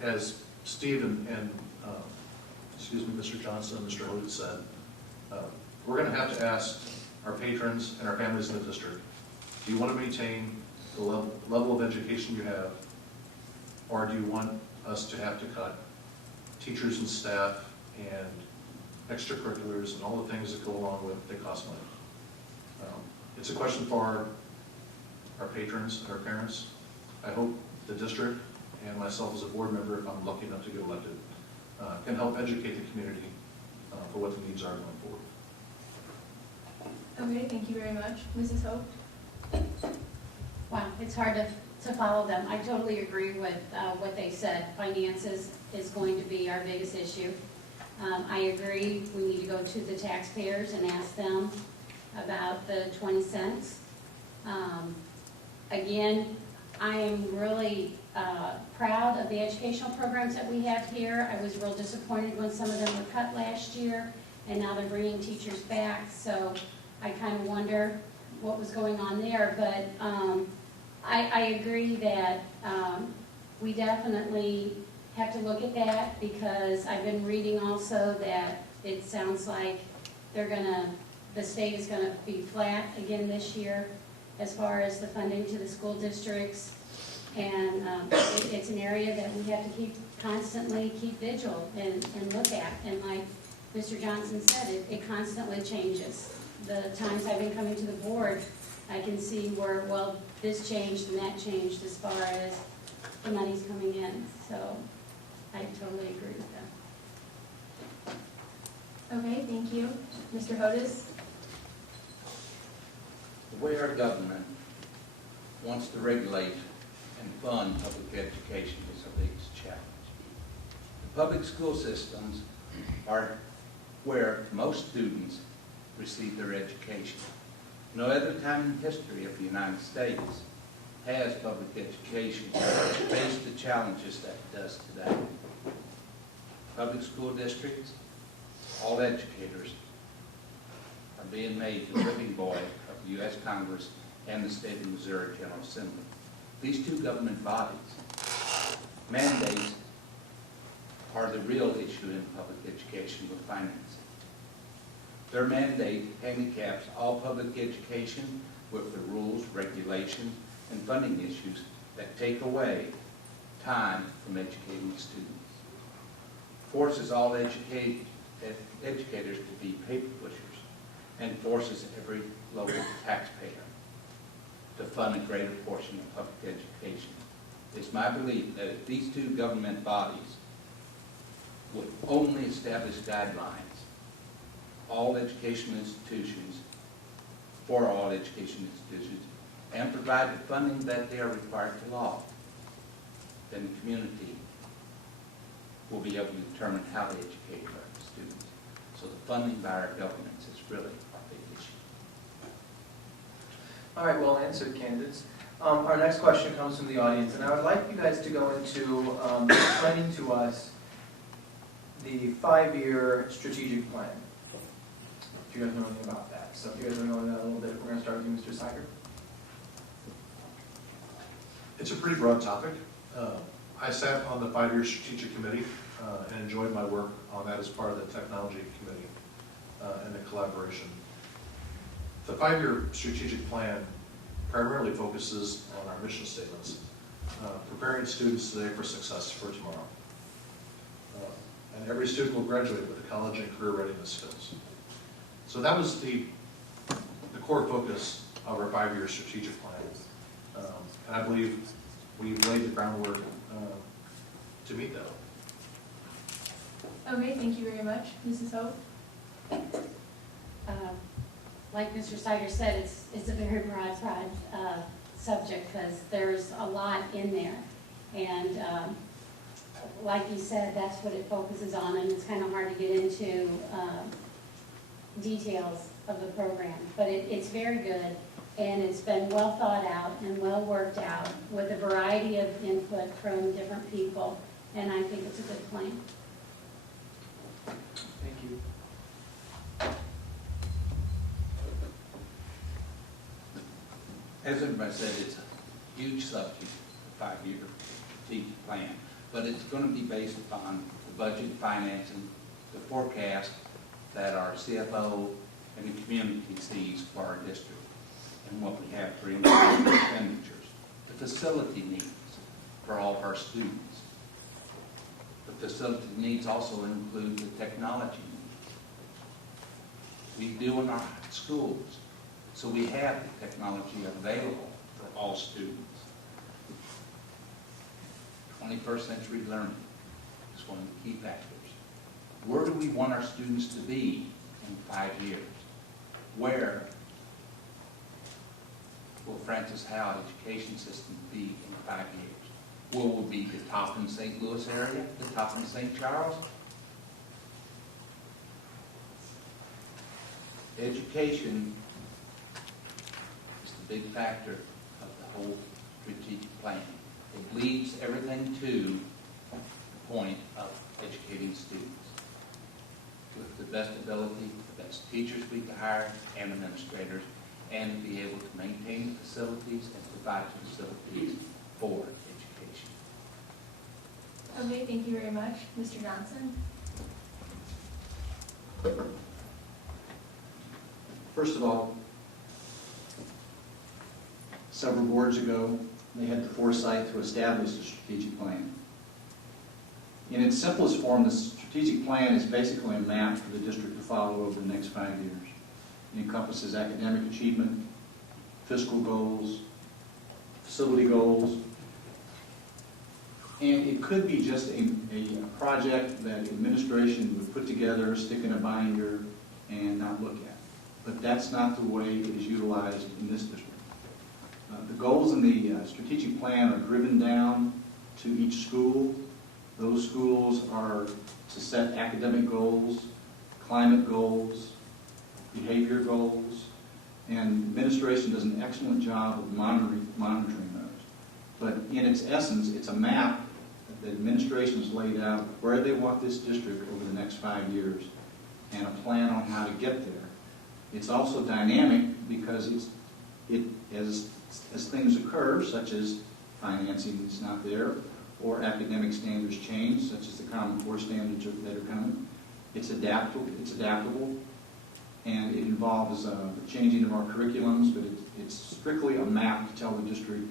As Steve and Mr. Johnson and Mr. Hodits said, we're going to have to ask our patrons and our families in the district, do you want to maintain the level of education you have, or do you want us to have to cut teachers and staff and extracurriculars and all the things that go along with it that cost money? It's a question for our patrons and our parents. I hope the district and myself as a board member, if I'm lucky enough to get elected, can help educate the community for what the needs are going forward. Okay, thank you very much. Mrs. Hope? Wow, it's hard to follow them. I totally agree with what they said. Finances is going to be our biggest issue. I agree we need to go to the taxpayers and ask them about the 20 cents. Again, I am really proud of the educational programs that we have here. I was real disappointed when some of them were cut last year, and now they're bringing teachers back, so I kind of wonder what was going on there. But I agree that we definitely have to look at that, because I've been reading also that it sounds like the state is gonna be flat again this year as far as the funding to the school districts. And it's an area that we have to constantly keep vigil and look at. And like Mr. Johnson said, it constantly changes. The times I've been coming to the board, I can see where, well, this changed and that changed as far as the money's coming in. So I totally agree with that. Okay, thank you. Mr. Hodis? The way our government wants to regulate and fund public education is our biggest challenge. The public school systems are where most students receive their education. No other time in history of the United States has public education faced the challenges that it does today. Public school districts, all educators, are being made the whipping boy of the U.S. Congress and the state of Missouri General Assembly. These two government bodies, mandates are the real issue in public education with financing. Their mandate handicaps all public education with the rules, regulations, and funding issues that take away time from educating students. Forces all educators to be paper pushers, and forces every local taxpayer to fund a greater portion of public education. It's my belief that if these two government bodies would only establish guidelines, all educational institutions, for all education institutions, and provide the funding that they are required to law, then the community will be able to determine how to educate our students. So the funding by our governments is really our big issue. All right, well answered, candidates. Our next question comes from the audience, and I would like you guys to go into explaining to us the 5-year strategic plan. If you guys know anything about that. So if you guys know that a little bit, we're going to start with you, Mr. Seider. It's a pretty broad topic. I sat on the 5-year strategic committee and enjoyed my work on that as part of the technology committee and the collaboration. The 5-year strategic plan primarily focuses on our mission statements, preparing students today for success for tomorrow. and every student will graduate with a college and career readiness skills. So that was the core focus of our 5-year strategic plan. And I believe we've laid the groundwork to meet that. Okay, thank you very much. Mrs. Hope? Like Mr. Seider said, it's a very broad subject because there's a lot in there. And like you said, that's what it focuses on, and it's kind of hard to get into details of the program. But it's very good, and it's been well thought out and well worked out with a variety of input from different people, and I think it's a good plan. Thank you. As everybody said, it's a huge subject, the 5-year strategic plan, but it's going to be based upon the budget, financing, the forecast that our CFO and the community sees for our district and what we have for expenditures, the facility needs for all of our students. The facility needs also include the technology needs. We do in our schools, so we have the technology available for all students. 21st century learning is one of the key factors. Where do we want our students to be in 5 years? Where will Francis Howell education system be in 5 years? Will we be the top in St. Louis area, the top in St. Charles? Education is the big factor of the whole strategic plan. It leads everything to the point of educating students with the best ability, the best teachers we can hire and administrators, and to be able to maintain the facilities and provide the facilities for education. Okay, thank you very much. Mr. Johnson? First of all, several boards ago, they had the foresight to establish a strategic plan. In its simplest form, the strategic plan is basically a map for the district to follow over the next 5 years. It encompasses academic achievement, fiscal goals, facility goals, and it could be just a project that administration would put together, stick in a binder, and not look at. But that's not the way it is utilized in this district. The goals in the strategic plan are driven down to each school. Those schools are to set academic goals, climate goals, behavior goals, and administration does an excellent job of monitoring those. But in its essence, it's a map that administration has laid out where they want this district over the next 5 years and a plan on how to get there. It's also dynamic because as things occur, such as financing is not there, or academic standards change, such as the Common Core standards that are coming, it's adaptable, and it involves the changing of our curriculums, but it's strictly a map to tell the district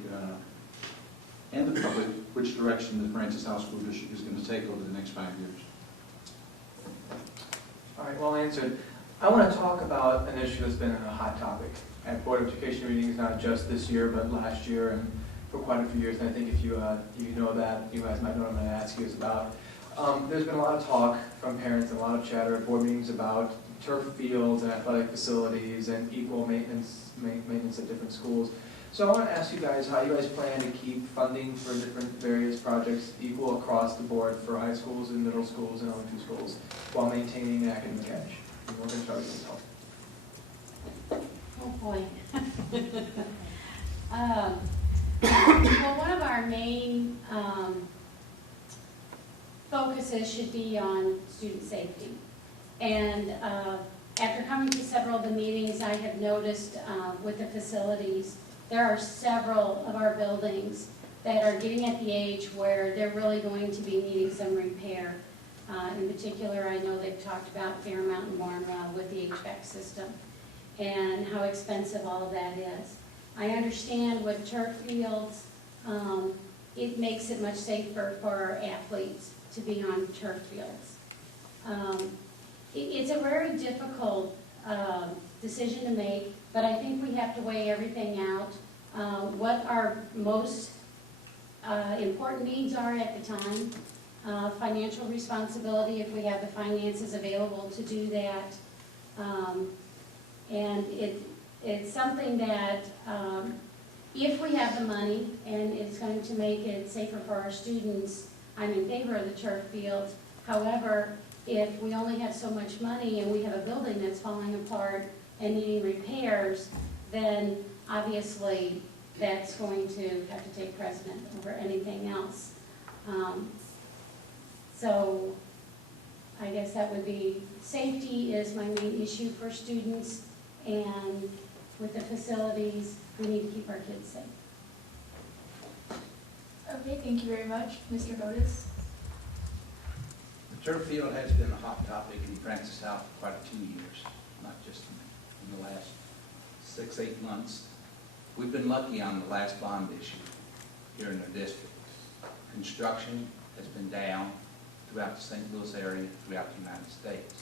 and the public which direction the Francis Howell School District is going to take over the next 5 years. All right, well answered. I want to talk about an issue that's been a hot topic at Board of Education meetings, not just this year, but last year and for quite a few years. And I think if you know that, you guys might know what I'm going to ask you is about. There's been a lot of talk from parents and a lot of chatter at board meetings about turf fields and athletic facilities and equal maintenance at different schools. So I want to ask you guys how you guys plan to keep funding for different various projects equal across the board for high schools and middle schools and elementary schools while maintaining the academic edge. And we're going to start with yourself. Oh boy. Well, one of our main focuses should be on student safety. And after coming to several of the meetings, I have noticed with the facilities, there are several of our buildings that are getting at the age where they're really going to be needing some repair. In particular, I know they've talked about Fairmount and Warren with the HVAC system and how expensive all of that is. I understand with turf fields, it makes it much safer for our athletes to be on turf fields. It's a very difficult decision to make, but I think we have to weigh everything out. What our most important needs are at the time, financial responsibility if we have the finances available to do that. And it's something that if we have the money and it's going to make it safer for our students, I'm in favor of the turf fields. However, if we only have so much money and we have a building that's falling apart and needing repairs, then obviously that's going to have to take precedent over anything else. So I guess that would be, safety is my main issue for students, and with the facilities, we need to keep our kids safe. Okay, thank you very much. Mr. Hodits? The turf field has been a hot topic in Francis Haupt for quite a few years, not just in the last 6-8 months. We've been lucky on the last bond issue here in our district. Construction has been down throughout the St. Louis area, throughout the United States.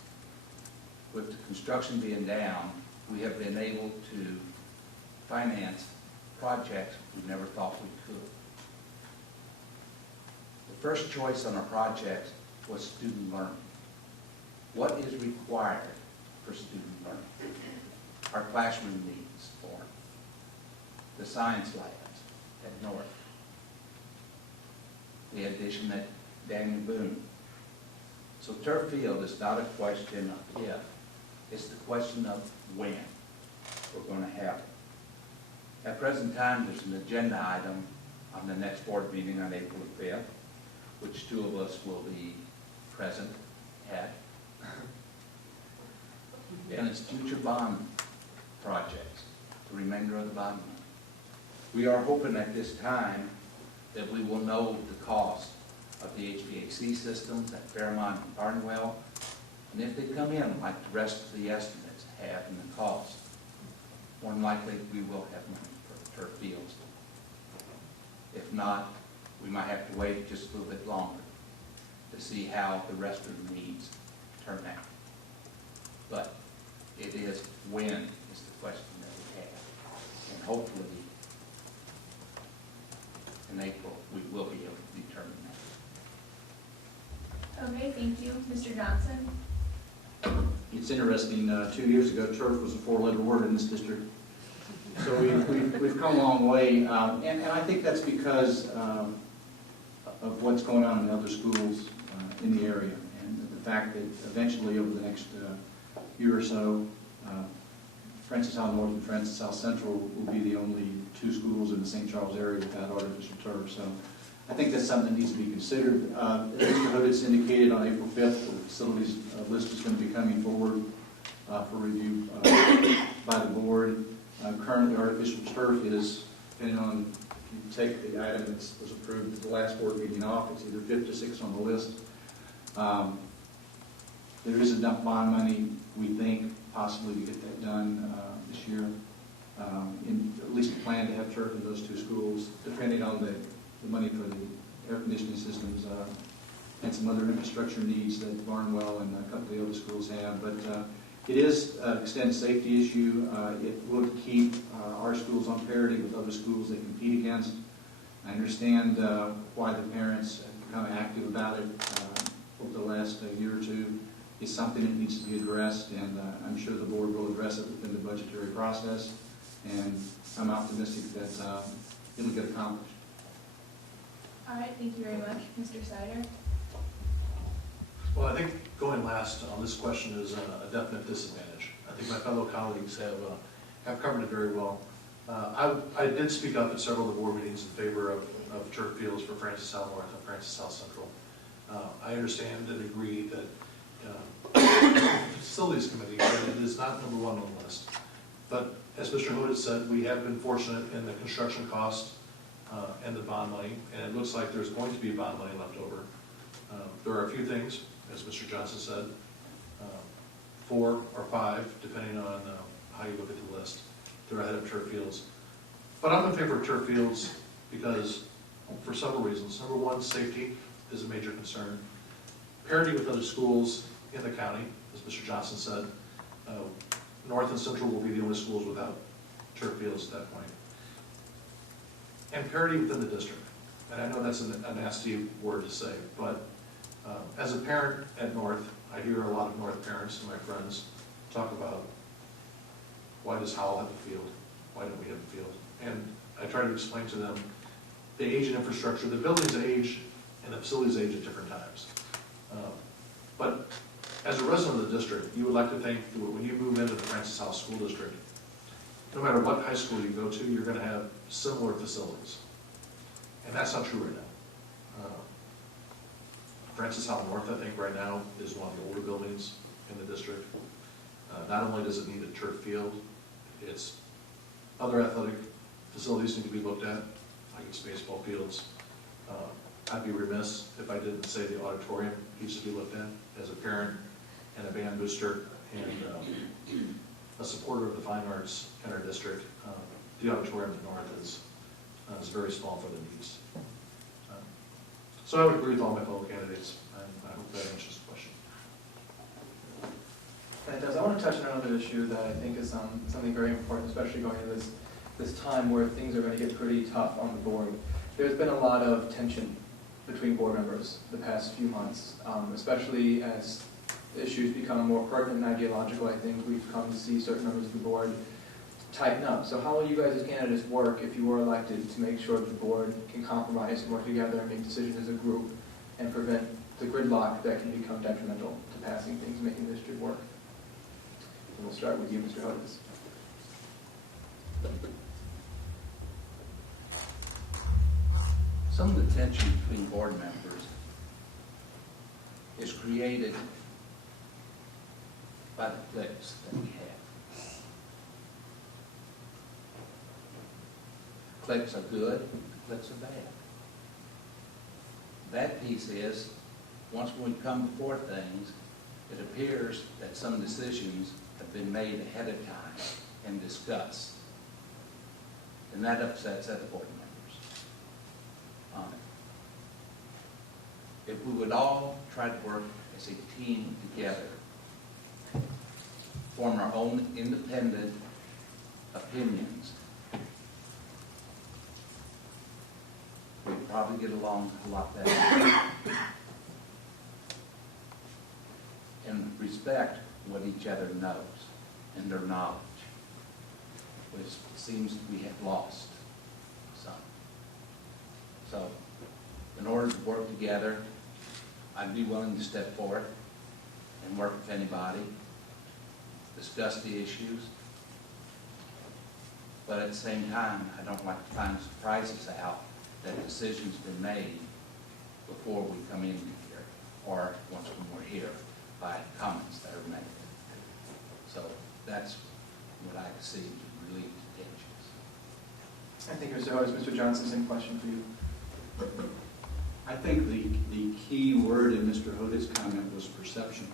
With the construction being down, we have been able to finance projects we never thought we could. The first choice on our projects was student learning. What is required for student learning? Our classroom needs for them. The science labs at North. The addition at Daniel Boone. So turf field is not a question of if, it's the question of when we're going to have it. At present time, there's an agenda item on the next board meeting on April the 5th, which 2 of us will be present at. And it's future bond projects, the remainder of the bond money. We are hoping at this time that we will know the cost of the HVAC systems at Fairmont and Barnwell, and if they come in like the rest of the estimates have in the cost, more than likely we will have money for the turf fields. If not, we might have to wait just a little bit longer to see how the rest of the needs turn out. But it is when is the question that we have, and hopefully in April we will be able to determine that. Okay, thank you. Mr. Johnson? It's interesting, 2 years ago, turf was a 4-letter word in this district. So we've come a long way, and I think that's because of what's going on in other schools in the area, and the fact that eventually over the next year or so, Francis Haupt North and Francis Haupt Central will be the only 2 schools in the St. Charles area without artificial turf. So I think that's something that needs to be considered. As Mr. Hodits indicated, on April 5th, the facilities list is going to be coming forward for review by the board. Currently, artificial turf is, depending on, if you take the item that was approved at the last board meeting off, it's either 5th or 6th on the list. There is enough bond money, we think, possibly to get that done this year. At least a plan to have turf in those 2 schools, depending on the money for the air conditioning systems and some other infrastructure needs that Barnwell and a couple of the other schools have. But it is an extended safety issue. It would keep our schools on parity with other schools they compete against. I understand why the parents have become active about it over the last year or 2. It's something that needs to be addressed, and I'm sure the board will address it within the budgetary process, and I'm optimistic that it'll get accomplished. All right, thank you very much. Mr. Seider? Well, I think going last on this question is a definite disadvantage. I think my fellow colleagues have covered it very well. I did speak up at several of the board meetings in favor of turf fields for Francis Haupt North and Francis Haupt Central. I understand and agree that the facilities committee, it is not number 1 on the list. But as Mr. Hodits said, we have been fortunate in the construction cost and the bond money, and it looks like there's going to be bond money left over. There are a few things, as Mr. Johnson said, 4 or 5, depending on how you look at the list. They're ahead of turf fields. But I'm in favor of turf fields because, for several reasons. Number 1, safety is a major concern. Parity with other schools in the county, as Mr. Johnson said. North and Central will be the only schools without turf fields at that point. And parity within the district. And I know that's a nasty word to say, but as a parent at North, I hear a lot of North parents and my friends talk about, why does Howell have a field? Why don't we have a field? And I try to explain to them the age and infrastructure, the buildings age and the facilities age at different times. But as a resident of the district, you would like to think that when you move into the Francis Howell School District, no matter what high school you go to, you're going to have similar facilities. And that's not true right now. Francis Howell North, I think, right now is one of the older buildings in the district. Not only does it need a turf field, its other athletic facilities need to be looked at, like its baseball fields. I'd be remiss if I didn't say the auditorium needs to be looked at. As a parent and a band booster and a supporter of the fine arts in our district, the auditorium at North is very small for the needs. So I would agree with all my fellow candidates, and I hope that answers the question. That does. I want to touch on another issue that I think is something very important, especially going into this time where things are going to get pretty tough on the board. There's been a lot of tension between board members the past few months, especially as issues become more pertinent and ideological. I think we've come to see certain members of the board tighten up. So how will you guys as candidates work if you were elected to make sure that the board can compromise and work together and make decisions as a group and prevent the gridlock that can become detrimental to passing things, making the district work? And we'll start with you, Mr. Hodits. Some of the tension between board members is created by the cliques that we have. Cliques are good, cliques are bad. Bad piece is, once we come before things, it appears that some decisions have been made ahead of time and discussed. And that upsets other board members. If we would all try to work as a team together, form our own independent opinions, we'd probably get along a lot better. And respect what each other knows and their knowledge, which seems we have lost some. So, in order to work together, I'd be willing to step forward and work with anybody, discuss the issues, but at the same time, I don't like to find surprises out that decisions been made before we come in here, or once we're here, by comments that are made. So that's what I see to relieve the tensions. I think Mr. Hodits, Mr. Johnson, same question for you. I think the key word in Mr. Hodits' comment was perception.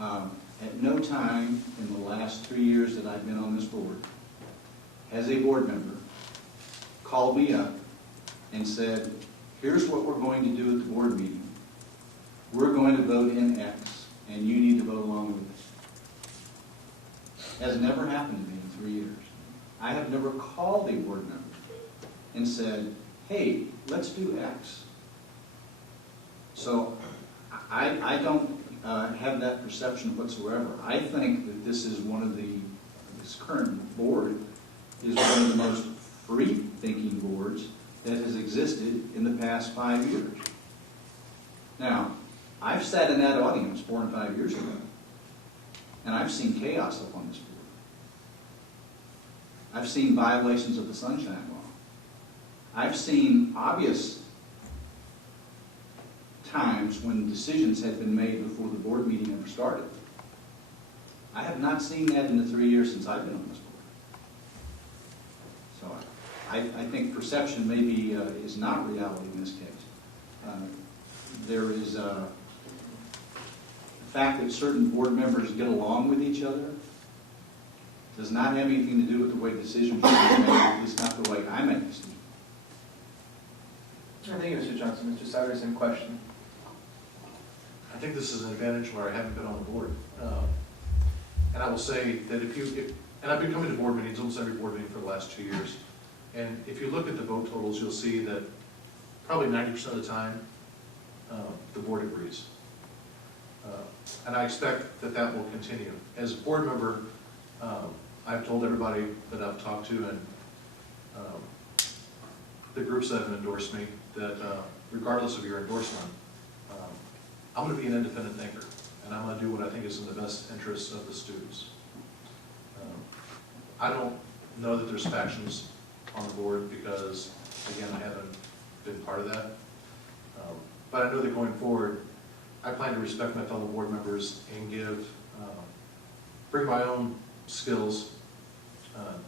At no time in the last 3 years that I've been on this board has a board member called me up and said, here's what we're going to do at the board meeting. We're going to vote in X, and you need to vote along with us. Has never happened to me in 3 years. I have never called a board member and said, hey, let's do X. So I don't have that perception whatsoever. I think that this current board is one of the most free-thinking boards that has existed in the past 5 years. Now, I've sat in that audience 4 and 5 years ago, and I've seen chaos up on this board. I've seen violations of the Sunshine Law. I've seen obvious times when decisions had been made before the board meeting ever started. I have not seen that in the 3 years since I've been on this board. So I think perception maybe is not reality in this case. There is the fact that certain board members get along with each other does not have anything to do with the way decisions are made, at least not the way I make decisions. Thank you, Mr. Johnson. Mr. Seider, same question. I think this is an advantage where I haven't been on the board. And I will say that and I've been coming to board meetings, almost every board meeting for the last 2 years. And if you look at the vote totals, you'll see that probably 90% of the time, the board agrees. And I expect that that will continue. As a board member, I've told everybody that I've talked to and the groups that have endorsed me that regardless of your endorsement, I'm going to be an independent thinker, and I'm going to do what I think is in the best interests of the students. I don't know that there's factions on the board because, again, I haven't been part of that. But I know that going forward, I plan to respect my fellow board members and bring my own skills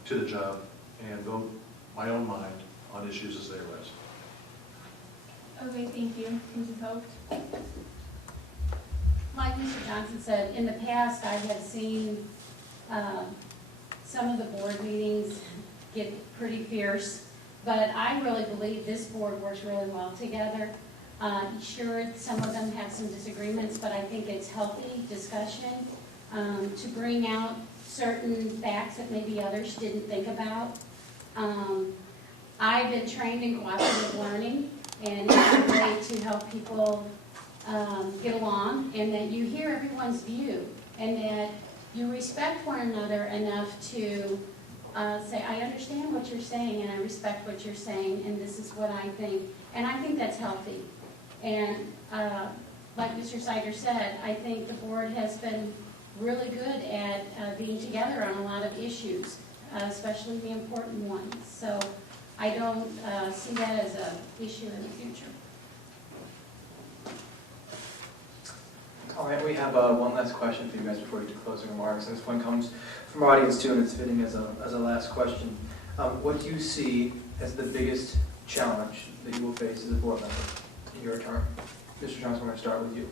to the job and vote my own mind on issues as they arise. Okay, thank you. Mrs. Haupt? Like Mr. Johnson said, in the past, I have seen some of the board meetings get pretty fierce, but I really believe this board works really well together. Sure, some of them have some disagreements, but I think it's healthy discussion to bring out certain facts that maybe others didn't think about. I've been trained in cooperative learning, and it's a way to help people get along, and that you hear everyone's view, and that you respect one another enough to say, I understand what you're saying, and I respect what you're saying, and this is what I think. And I think that's healthy. And like Mr. Seider said, I think the board has been really good at being together on a lot of issues, especially the important ones. So I don't see that as an issue in the future. All right, we have one last question for you guys before we do closing remarks. And this one comes from our audience too, and it's fitting as a last question. What do you see as the biggest challenge that you will face as a board member in your term? Mr. Johnson, we're going to start with you.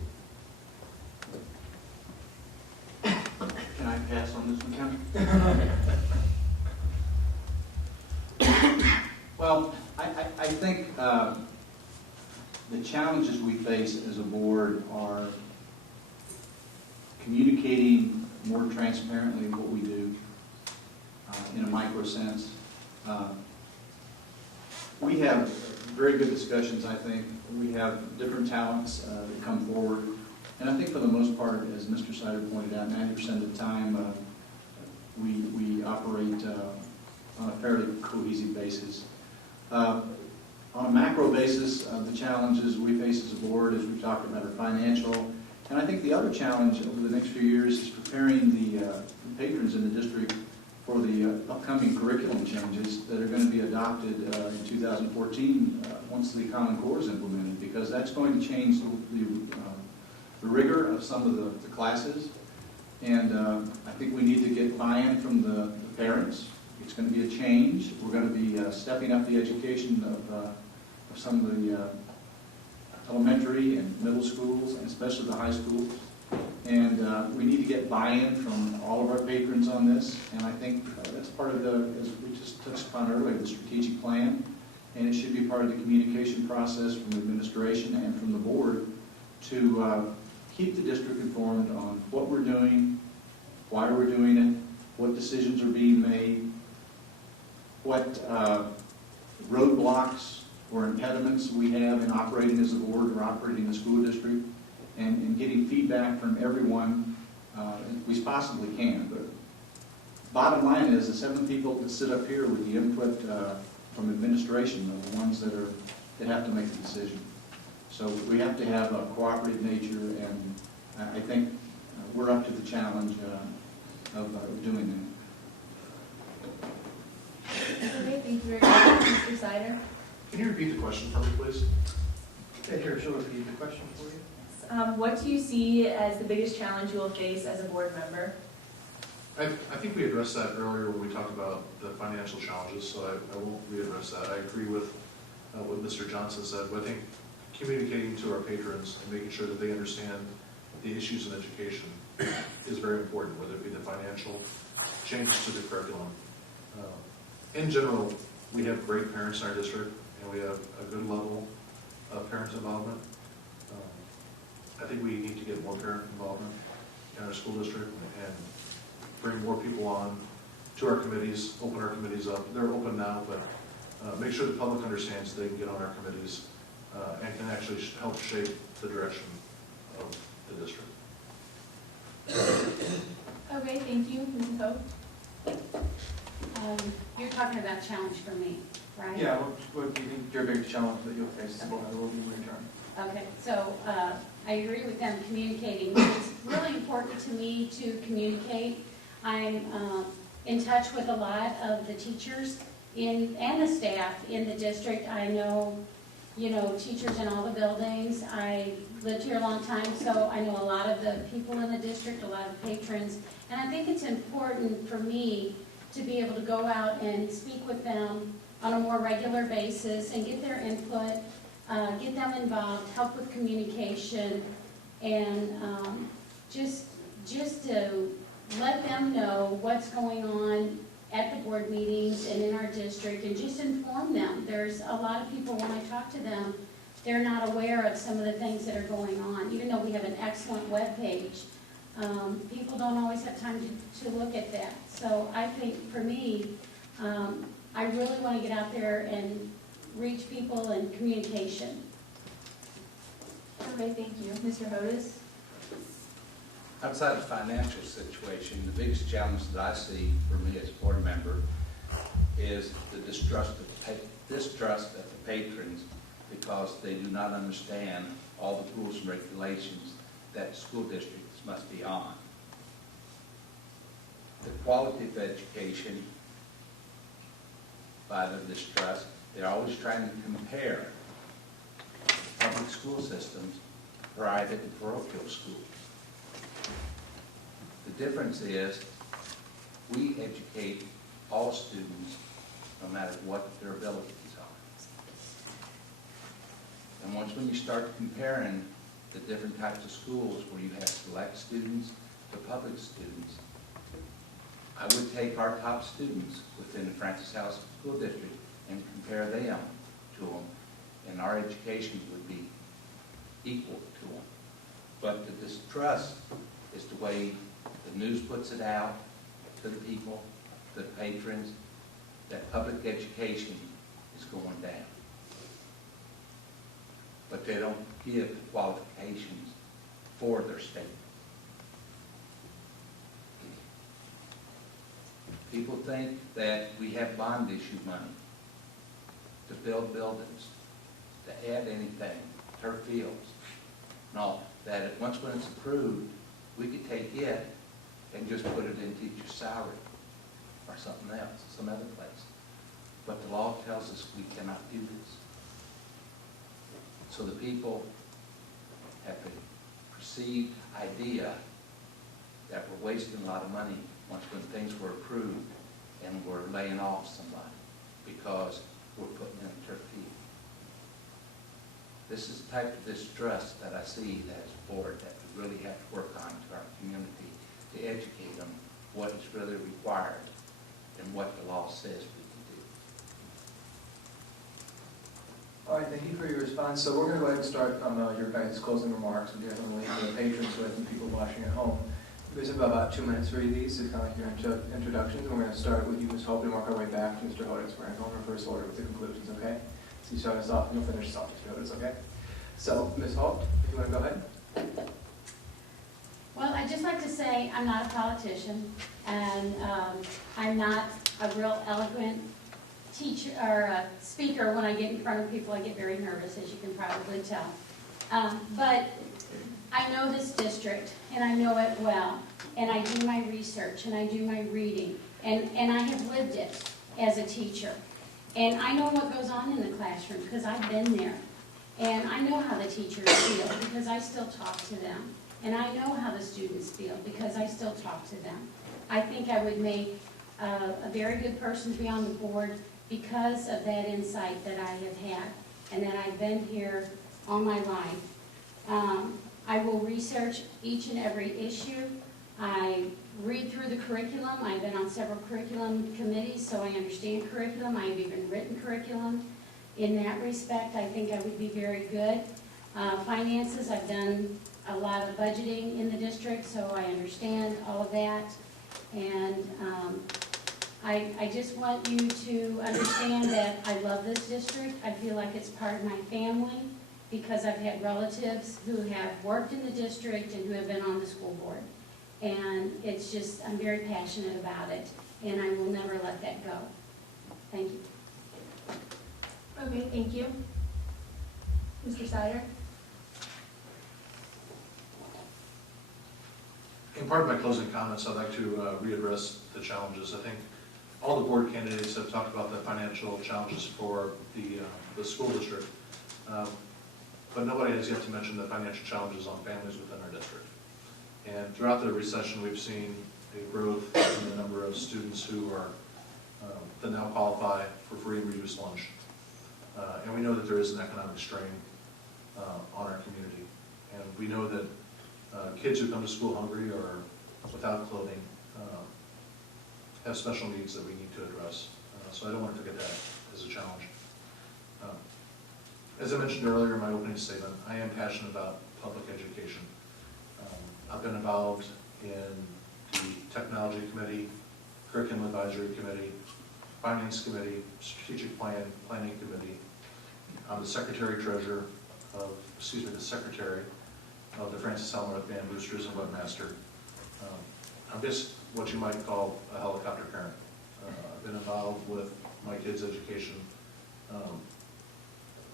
Can I pass on this one, Ken? Well, I think the challenges we face as a board are communicating more transparently what we do in a micro sense. We have very good discussions, I think. We have different talents that come forward. And I think for the most part, as Mr. Seider pointed out, 90% of the time we operate on a fairly cohesive basis. On a macro basis, the challenges we face as a board, as we've talked about, are financial. And I think the other challenge over the next few years is preparing the patrons in the district for the upcoming curriculum changes that are going to be adopted in 2014 once the Common Core is implemented, because that's going to change the rigor of some of the classes. And I think we need to get buy-in from the parents. It's going to be a change. We're going to be stepping up the education of some of the elementary and middle schools, and especially the high schools. And we need to get buy-in from all of our patrons on this. And I think that's part of as we just touched upon earlier, the strategic plan. And it should be part of the communication process from administration and from the board to keep the district informed on what we're doing, why we're doing it, what decisions are being made, what roadblocks or impediments we have in operating as a board or operating a school district, and getting feedback from everyone we possibly can. But bottom line is the 7 people that sit up here with the input from administration are the ones that have to make the decision. So we have to have a cooperative nature, and I think we're up to the challenge of doing that. Okay, thank you very much. Mr. Seider? Can you repeat the question for me, please? Yeah, sure, she'll repeat the question for you. What do you see as the biggest challenge you will face as a board member? I think we addressed that earlier when we talked about the financial challenges, so I won't readdress that. I agree with what Mr. Johnson said, but I think communicating to our patrons and making sure that they understand the issues in education is very important, whether it be the financial changes to the curriculum. In general, we have great parents in our district, and we have a good level of parent involvement. I think we need to get more parent involvement in our school district and bring more people on to our committees, open our committees up. They're open now, but make sure the public understands they can get on our committees and can actually help shape the direction of the district. Okay, thank you, Ms. Haupt. You're talking about challenge for me, right? Yeah, what do you think your biggest challenge that you'll face as a board member will be when you return? Okay, so I agree with them communicating. It's really important to me to communicate. I'm in touch with a lot of the teachers and the staff in the district. I know, teachers in all the buildings. I lived here a long time, so I know a lot of the people in the district, a lot of patrons. And I think it's important for me to be able to go out and speak with them on a more regular basis and get their input, get them involved, help with communication, and just to let them know what's going on at the board meetings and in our district, and just inform them. There's a lot of people, when I talk to them, they're not aware of some of the things that are going on. Even though we have an excellent webpage, people don't always have time to look at that. So I think for me, I really want to get out there and reach people in communication. Okay, thank you. Mr. Hodits? Outside of the financial situation, the biggest challenge that I see for me as a board member is the distrust of the patrons, because they do not understand all the rules and regulations that school districts must be on. The quality of education, by the distrust, they're always trying to compare public school systems, private and parochial schools. The difference is we educate all students no matter what their abilities are. And once when you start comparing the different types of schools where you have select students to public students, I would take our top students within the Francis House School District and compare them to them, and our education would be equal to them. But the distrust is the way the news puts it out to the people, to the patrons, that public education is going down. But they don't give the qualifications for their state. People think that we have bond issue money to build buildings, to add anything, turf fields. No, that once when it's approved, we could take it and just put it in teacher's salary or something else, some other place. But the law tells us we cannot do this. So the people have a perceived idea that we're wasting a lot of money once when things were approved and we're laying off somebody because we're putting in a turf field. This is the type of distrust that I see as a board that we really have to work on to our community to educate them what is really required and what the law says we can do. All right, thank you for your response. So we're going to go ahead and start on your guys' closing remarks, and you have to leave the patrons with and people watching at home. We just have about 2 minutes to read these. It's kind of like your introductions, and we're going to start with you, Ms. Haupt, and work our way back to Mr. Hodits. We're going to go in reverse order with the conclusions, okay? So you start us off, and you'll finish us off, Mr. Hodits, okay? So, Ms. Haupt, if you want to go ahead. Well, I'd just like to say I'm not a politician, and I'm not a real eloquent teacher or speaker. When I get in front of people, I get very nervous, as you can probably tell. But I know this district, and I know it well, and I do my research, and I do my reading, and I have lived it as a teacher. And I know what goes on in the classroom, because I've been there. And I know how the teachers feel, because I still talk to them. And I know how the students feel, because I still talk to them. I think I would make a very good person to be on the board because of that insight that I have had, and that I've been here all my life. I will research each and every issue. I read through the curriculum. I've been on several curriculum committees, so I understand curriculum. I have even written curriculum. In that respect, I think I would be very good. Finances, I've done a lot of budgeting in the district, so I understand all of that. And I just want you to understand that I love this district. I feel like it's part of my family because I've had relatives who have worked in the district and who have been on the school board. And it's just, I'm very passionate about it, and I will never let that go. Thank you. Okay, thank you. Mr. Seider? In part of my closing comments, I'd like to readdress the challenges. I think all the board candidates have talked about the financial challenges for the school district, but nobody has yet to mention the financial challenges on families within our district. And throughout the recession, we've seen a growth in the number of students who are that now qualify for free and reduced lunch. And we know that there is an economic strain on our community. And we know that kids who come to school hungry or without clothing have special needs that we need to address. So I don't want to forget that as a challenge. As I mentioned earlier in my opening statement, I am passionate about public education. I've been involved in the Technology Committee, Curriculum Advisory Committee, Finance Committee, Strategic Planning Committee. I'm the Secretary-Treasurer of, the Secretary of the Francis Howell North Band Boosters and Webmaster. I'm just what you might call a helicopter parent. I've been involved with my kids' education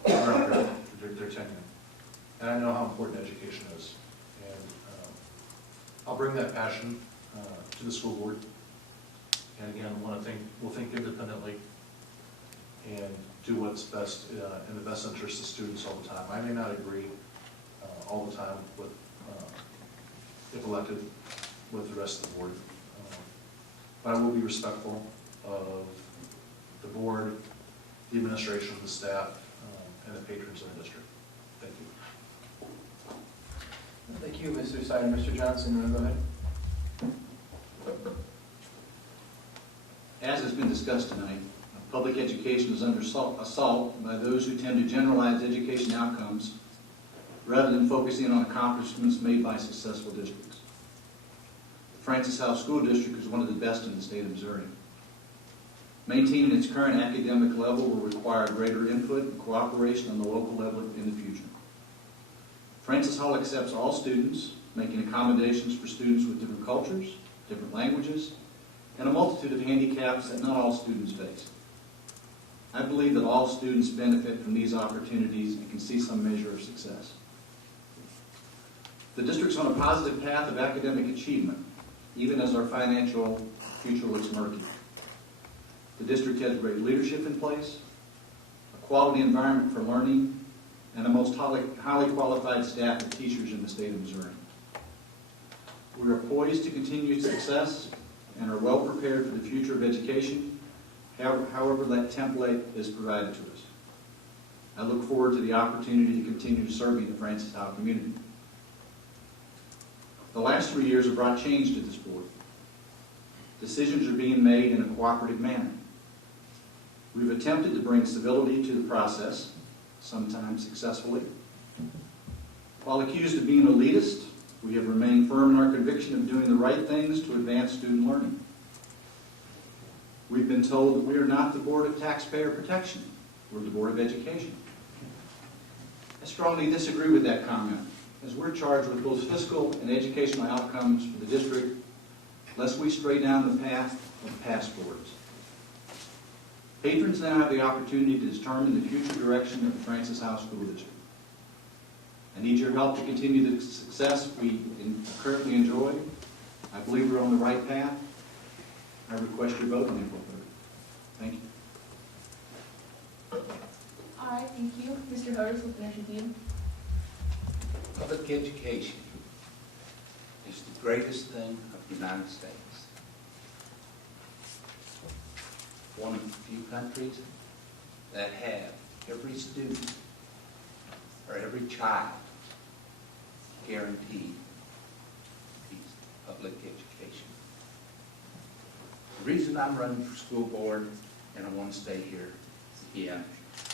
throughout their tenure. And I know how important education is. And I'll bring that passion to the school board. And again, we'll think independently and do what's best in the best interest of students all the time. I may not agree all the time with, if elected, with the rest of the board. But I will be respectful of the board, the administration, the staff, and the patrons of the district. Thank you. Thank you, Mr. Seider. Mr. Johnson, you want to go ahead? As has been discussed tonight, public education is under assault by those who tend to generalize education outcomes rather than focusing on accomplishments made by successful districts. The Francis Howell School District is one of the best in the state of Missouri. Maintaining its current academic level will require greater input and cooperation on the local level in the future. Francis Howell accepts all students, making accommodations for students with different cultures, different languages, and a multitude of handicaps that not all students face. I believe that all students benefit from these opportunities and can see some measure of success. The district's on a positive path of academic achievement, even as our financial future looks murky. The district has great leadership in place, a quality environment for learning, and the most highly qualified staff of teachers in the state of Missouri. We are poised to continued success and are well prepared for the future of education, however that template is provided to us. I look forward to the opportunity to continue serving the Francis Howell community. The last 3 years have brought change to this board. Decisions are being made in a cooperative manner. We've attempted to bring civility to the process, sometimes successfully. While accused of being elitist, we have remained firm in our conviction of doing the right things to advance student learning. We've been told that we are not the Board of Taxpayer Protection, we're the Board of Education. I strongly disagree with that comment, as we're charged with both fiscal and educational outcomes for the district, lest we stray down the path of past boards. Patrons now have the opportunity to determine the future direction of the Francis Howell School District. I need your help to continue the success we currently enjoy. I believe we're on the right path. I request your vote on April 3rd. Thank you. All right, thank you. Mr. Hodits, we'll finish with you. Public education is the greatest thing of the United States. One of the few countries that have every student or every child guaranteed public education. The reason I'm running for school board, and I want to stay here again,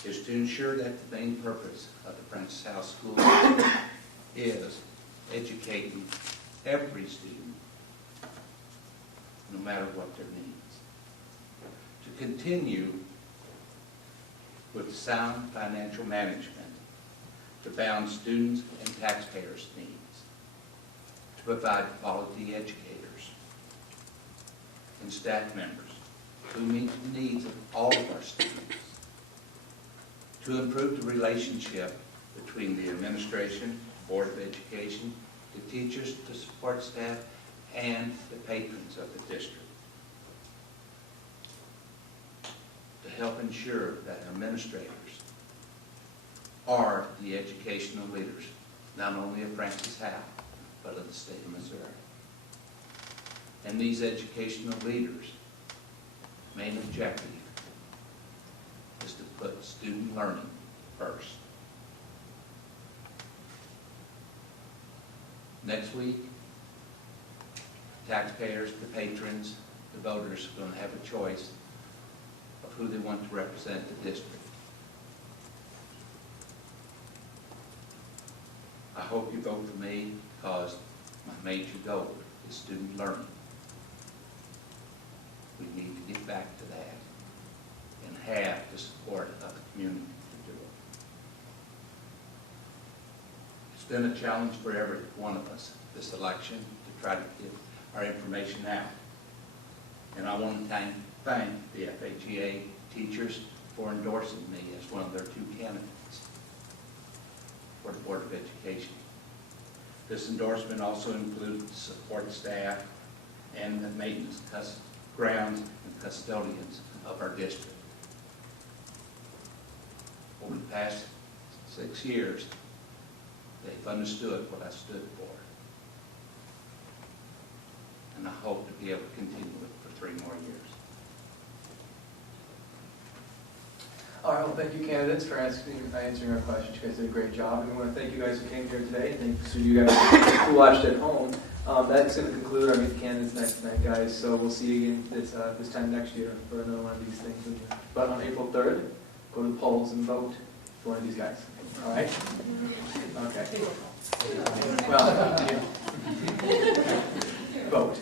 is to ensure that the main purpose of the Francis Howell School District is educating every student, no matter what their needs. To continue with sound financial management, to balance students' and taxpayers' needs, to provide quality educators and staff members who meet the needs of all of our students, to improve the relationship between the administration, Board of Education, the teachers, the support staff, and the patrons of the district, to help ensure that administrators are the educational leaders, not only of Francis Haupt, but of the state of Missouri. And these educational leaders' main objective is to put student learning first. Next week, taxpayers, the patrons, the voters are going to have a choice of who they want to represent the district. I hope you vote for me because my major goal is student learning. We need to get back to that and have the support of the community to do it. It's been a challenge for every one of us this election to try to get our information out. And I want to thank the FHEA teachers for endorsing me as one of their 2 candidates for the Board of Education. This endorsement also includes support staff and the maintenance, grounds, and custodians of our district. Over the past 6 years, they've understood what I stood for. And I hope to be able to continue it for 3 more years. All right, well, thank you, candidates, for answering our questions. You guys did a great job. And we want to thank you guys who came here today. Thanks to you guys who watched at home. That's going to conclude our Meet the Candidates next night, guys. So we'll see you again this time next year for another one of these things. But on April 3rd, go to the polls and vote for one of these guys. All right? Okay. Well, vote.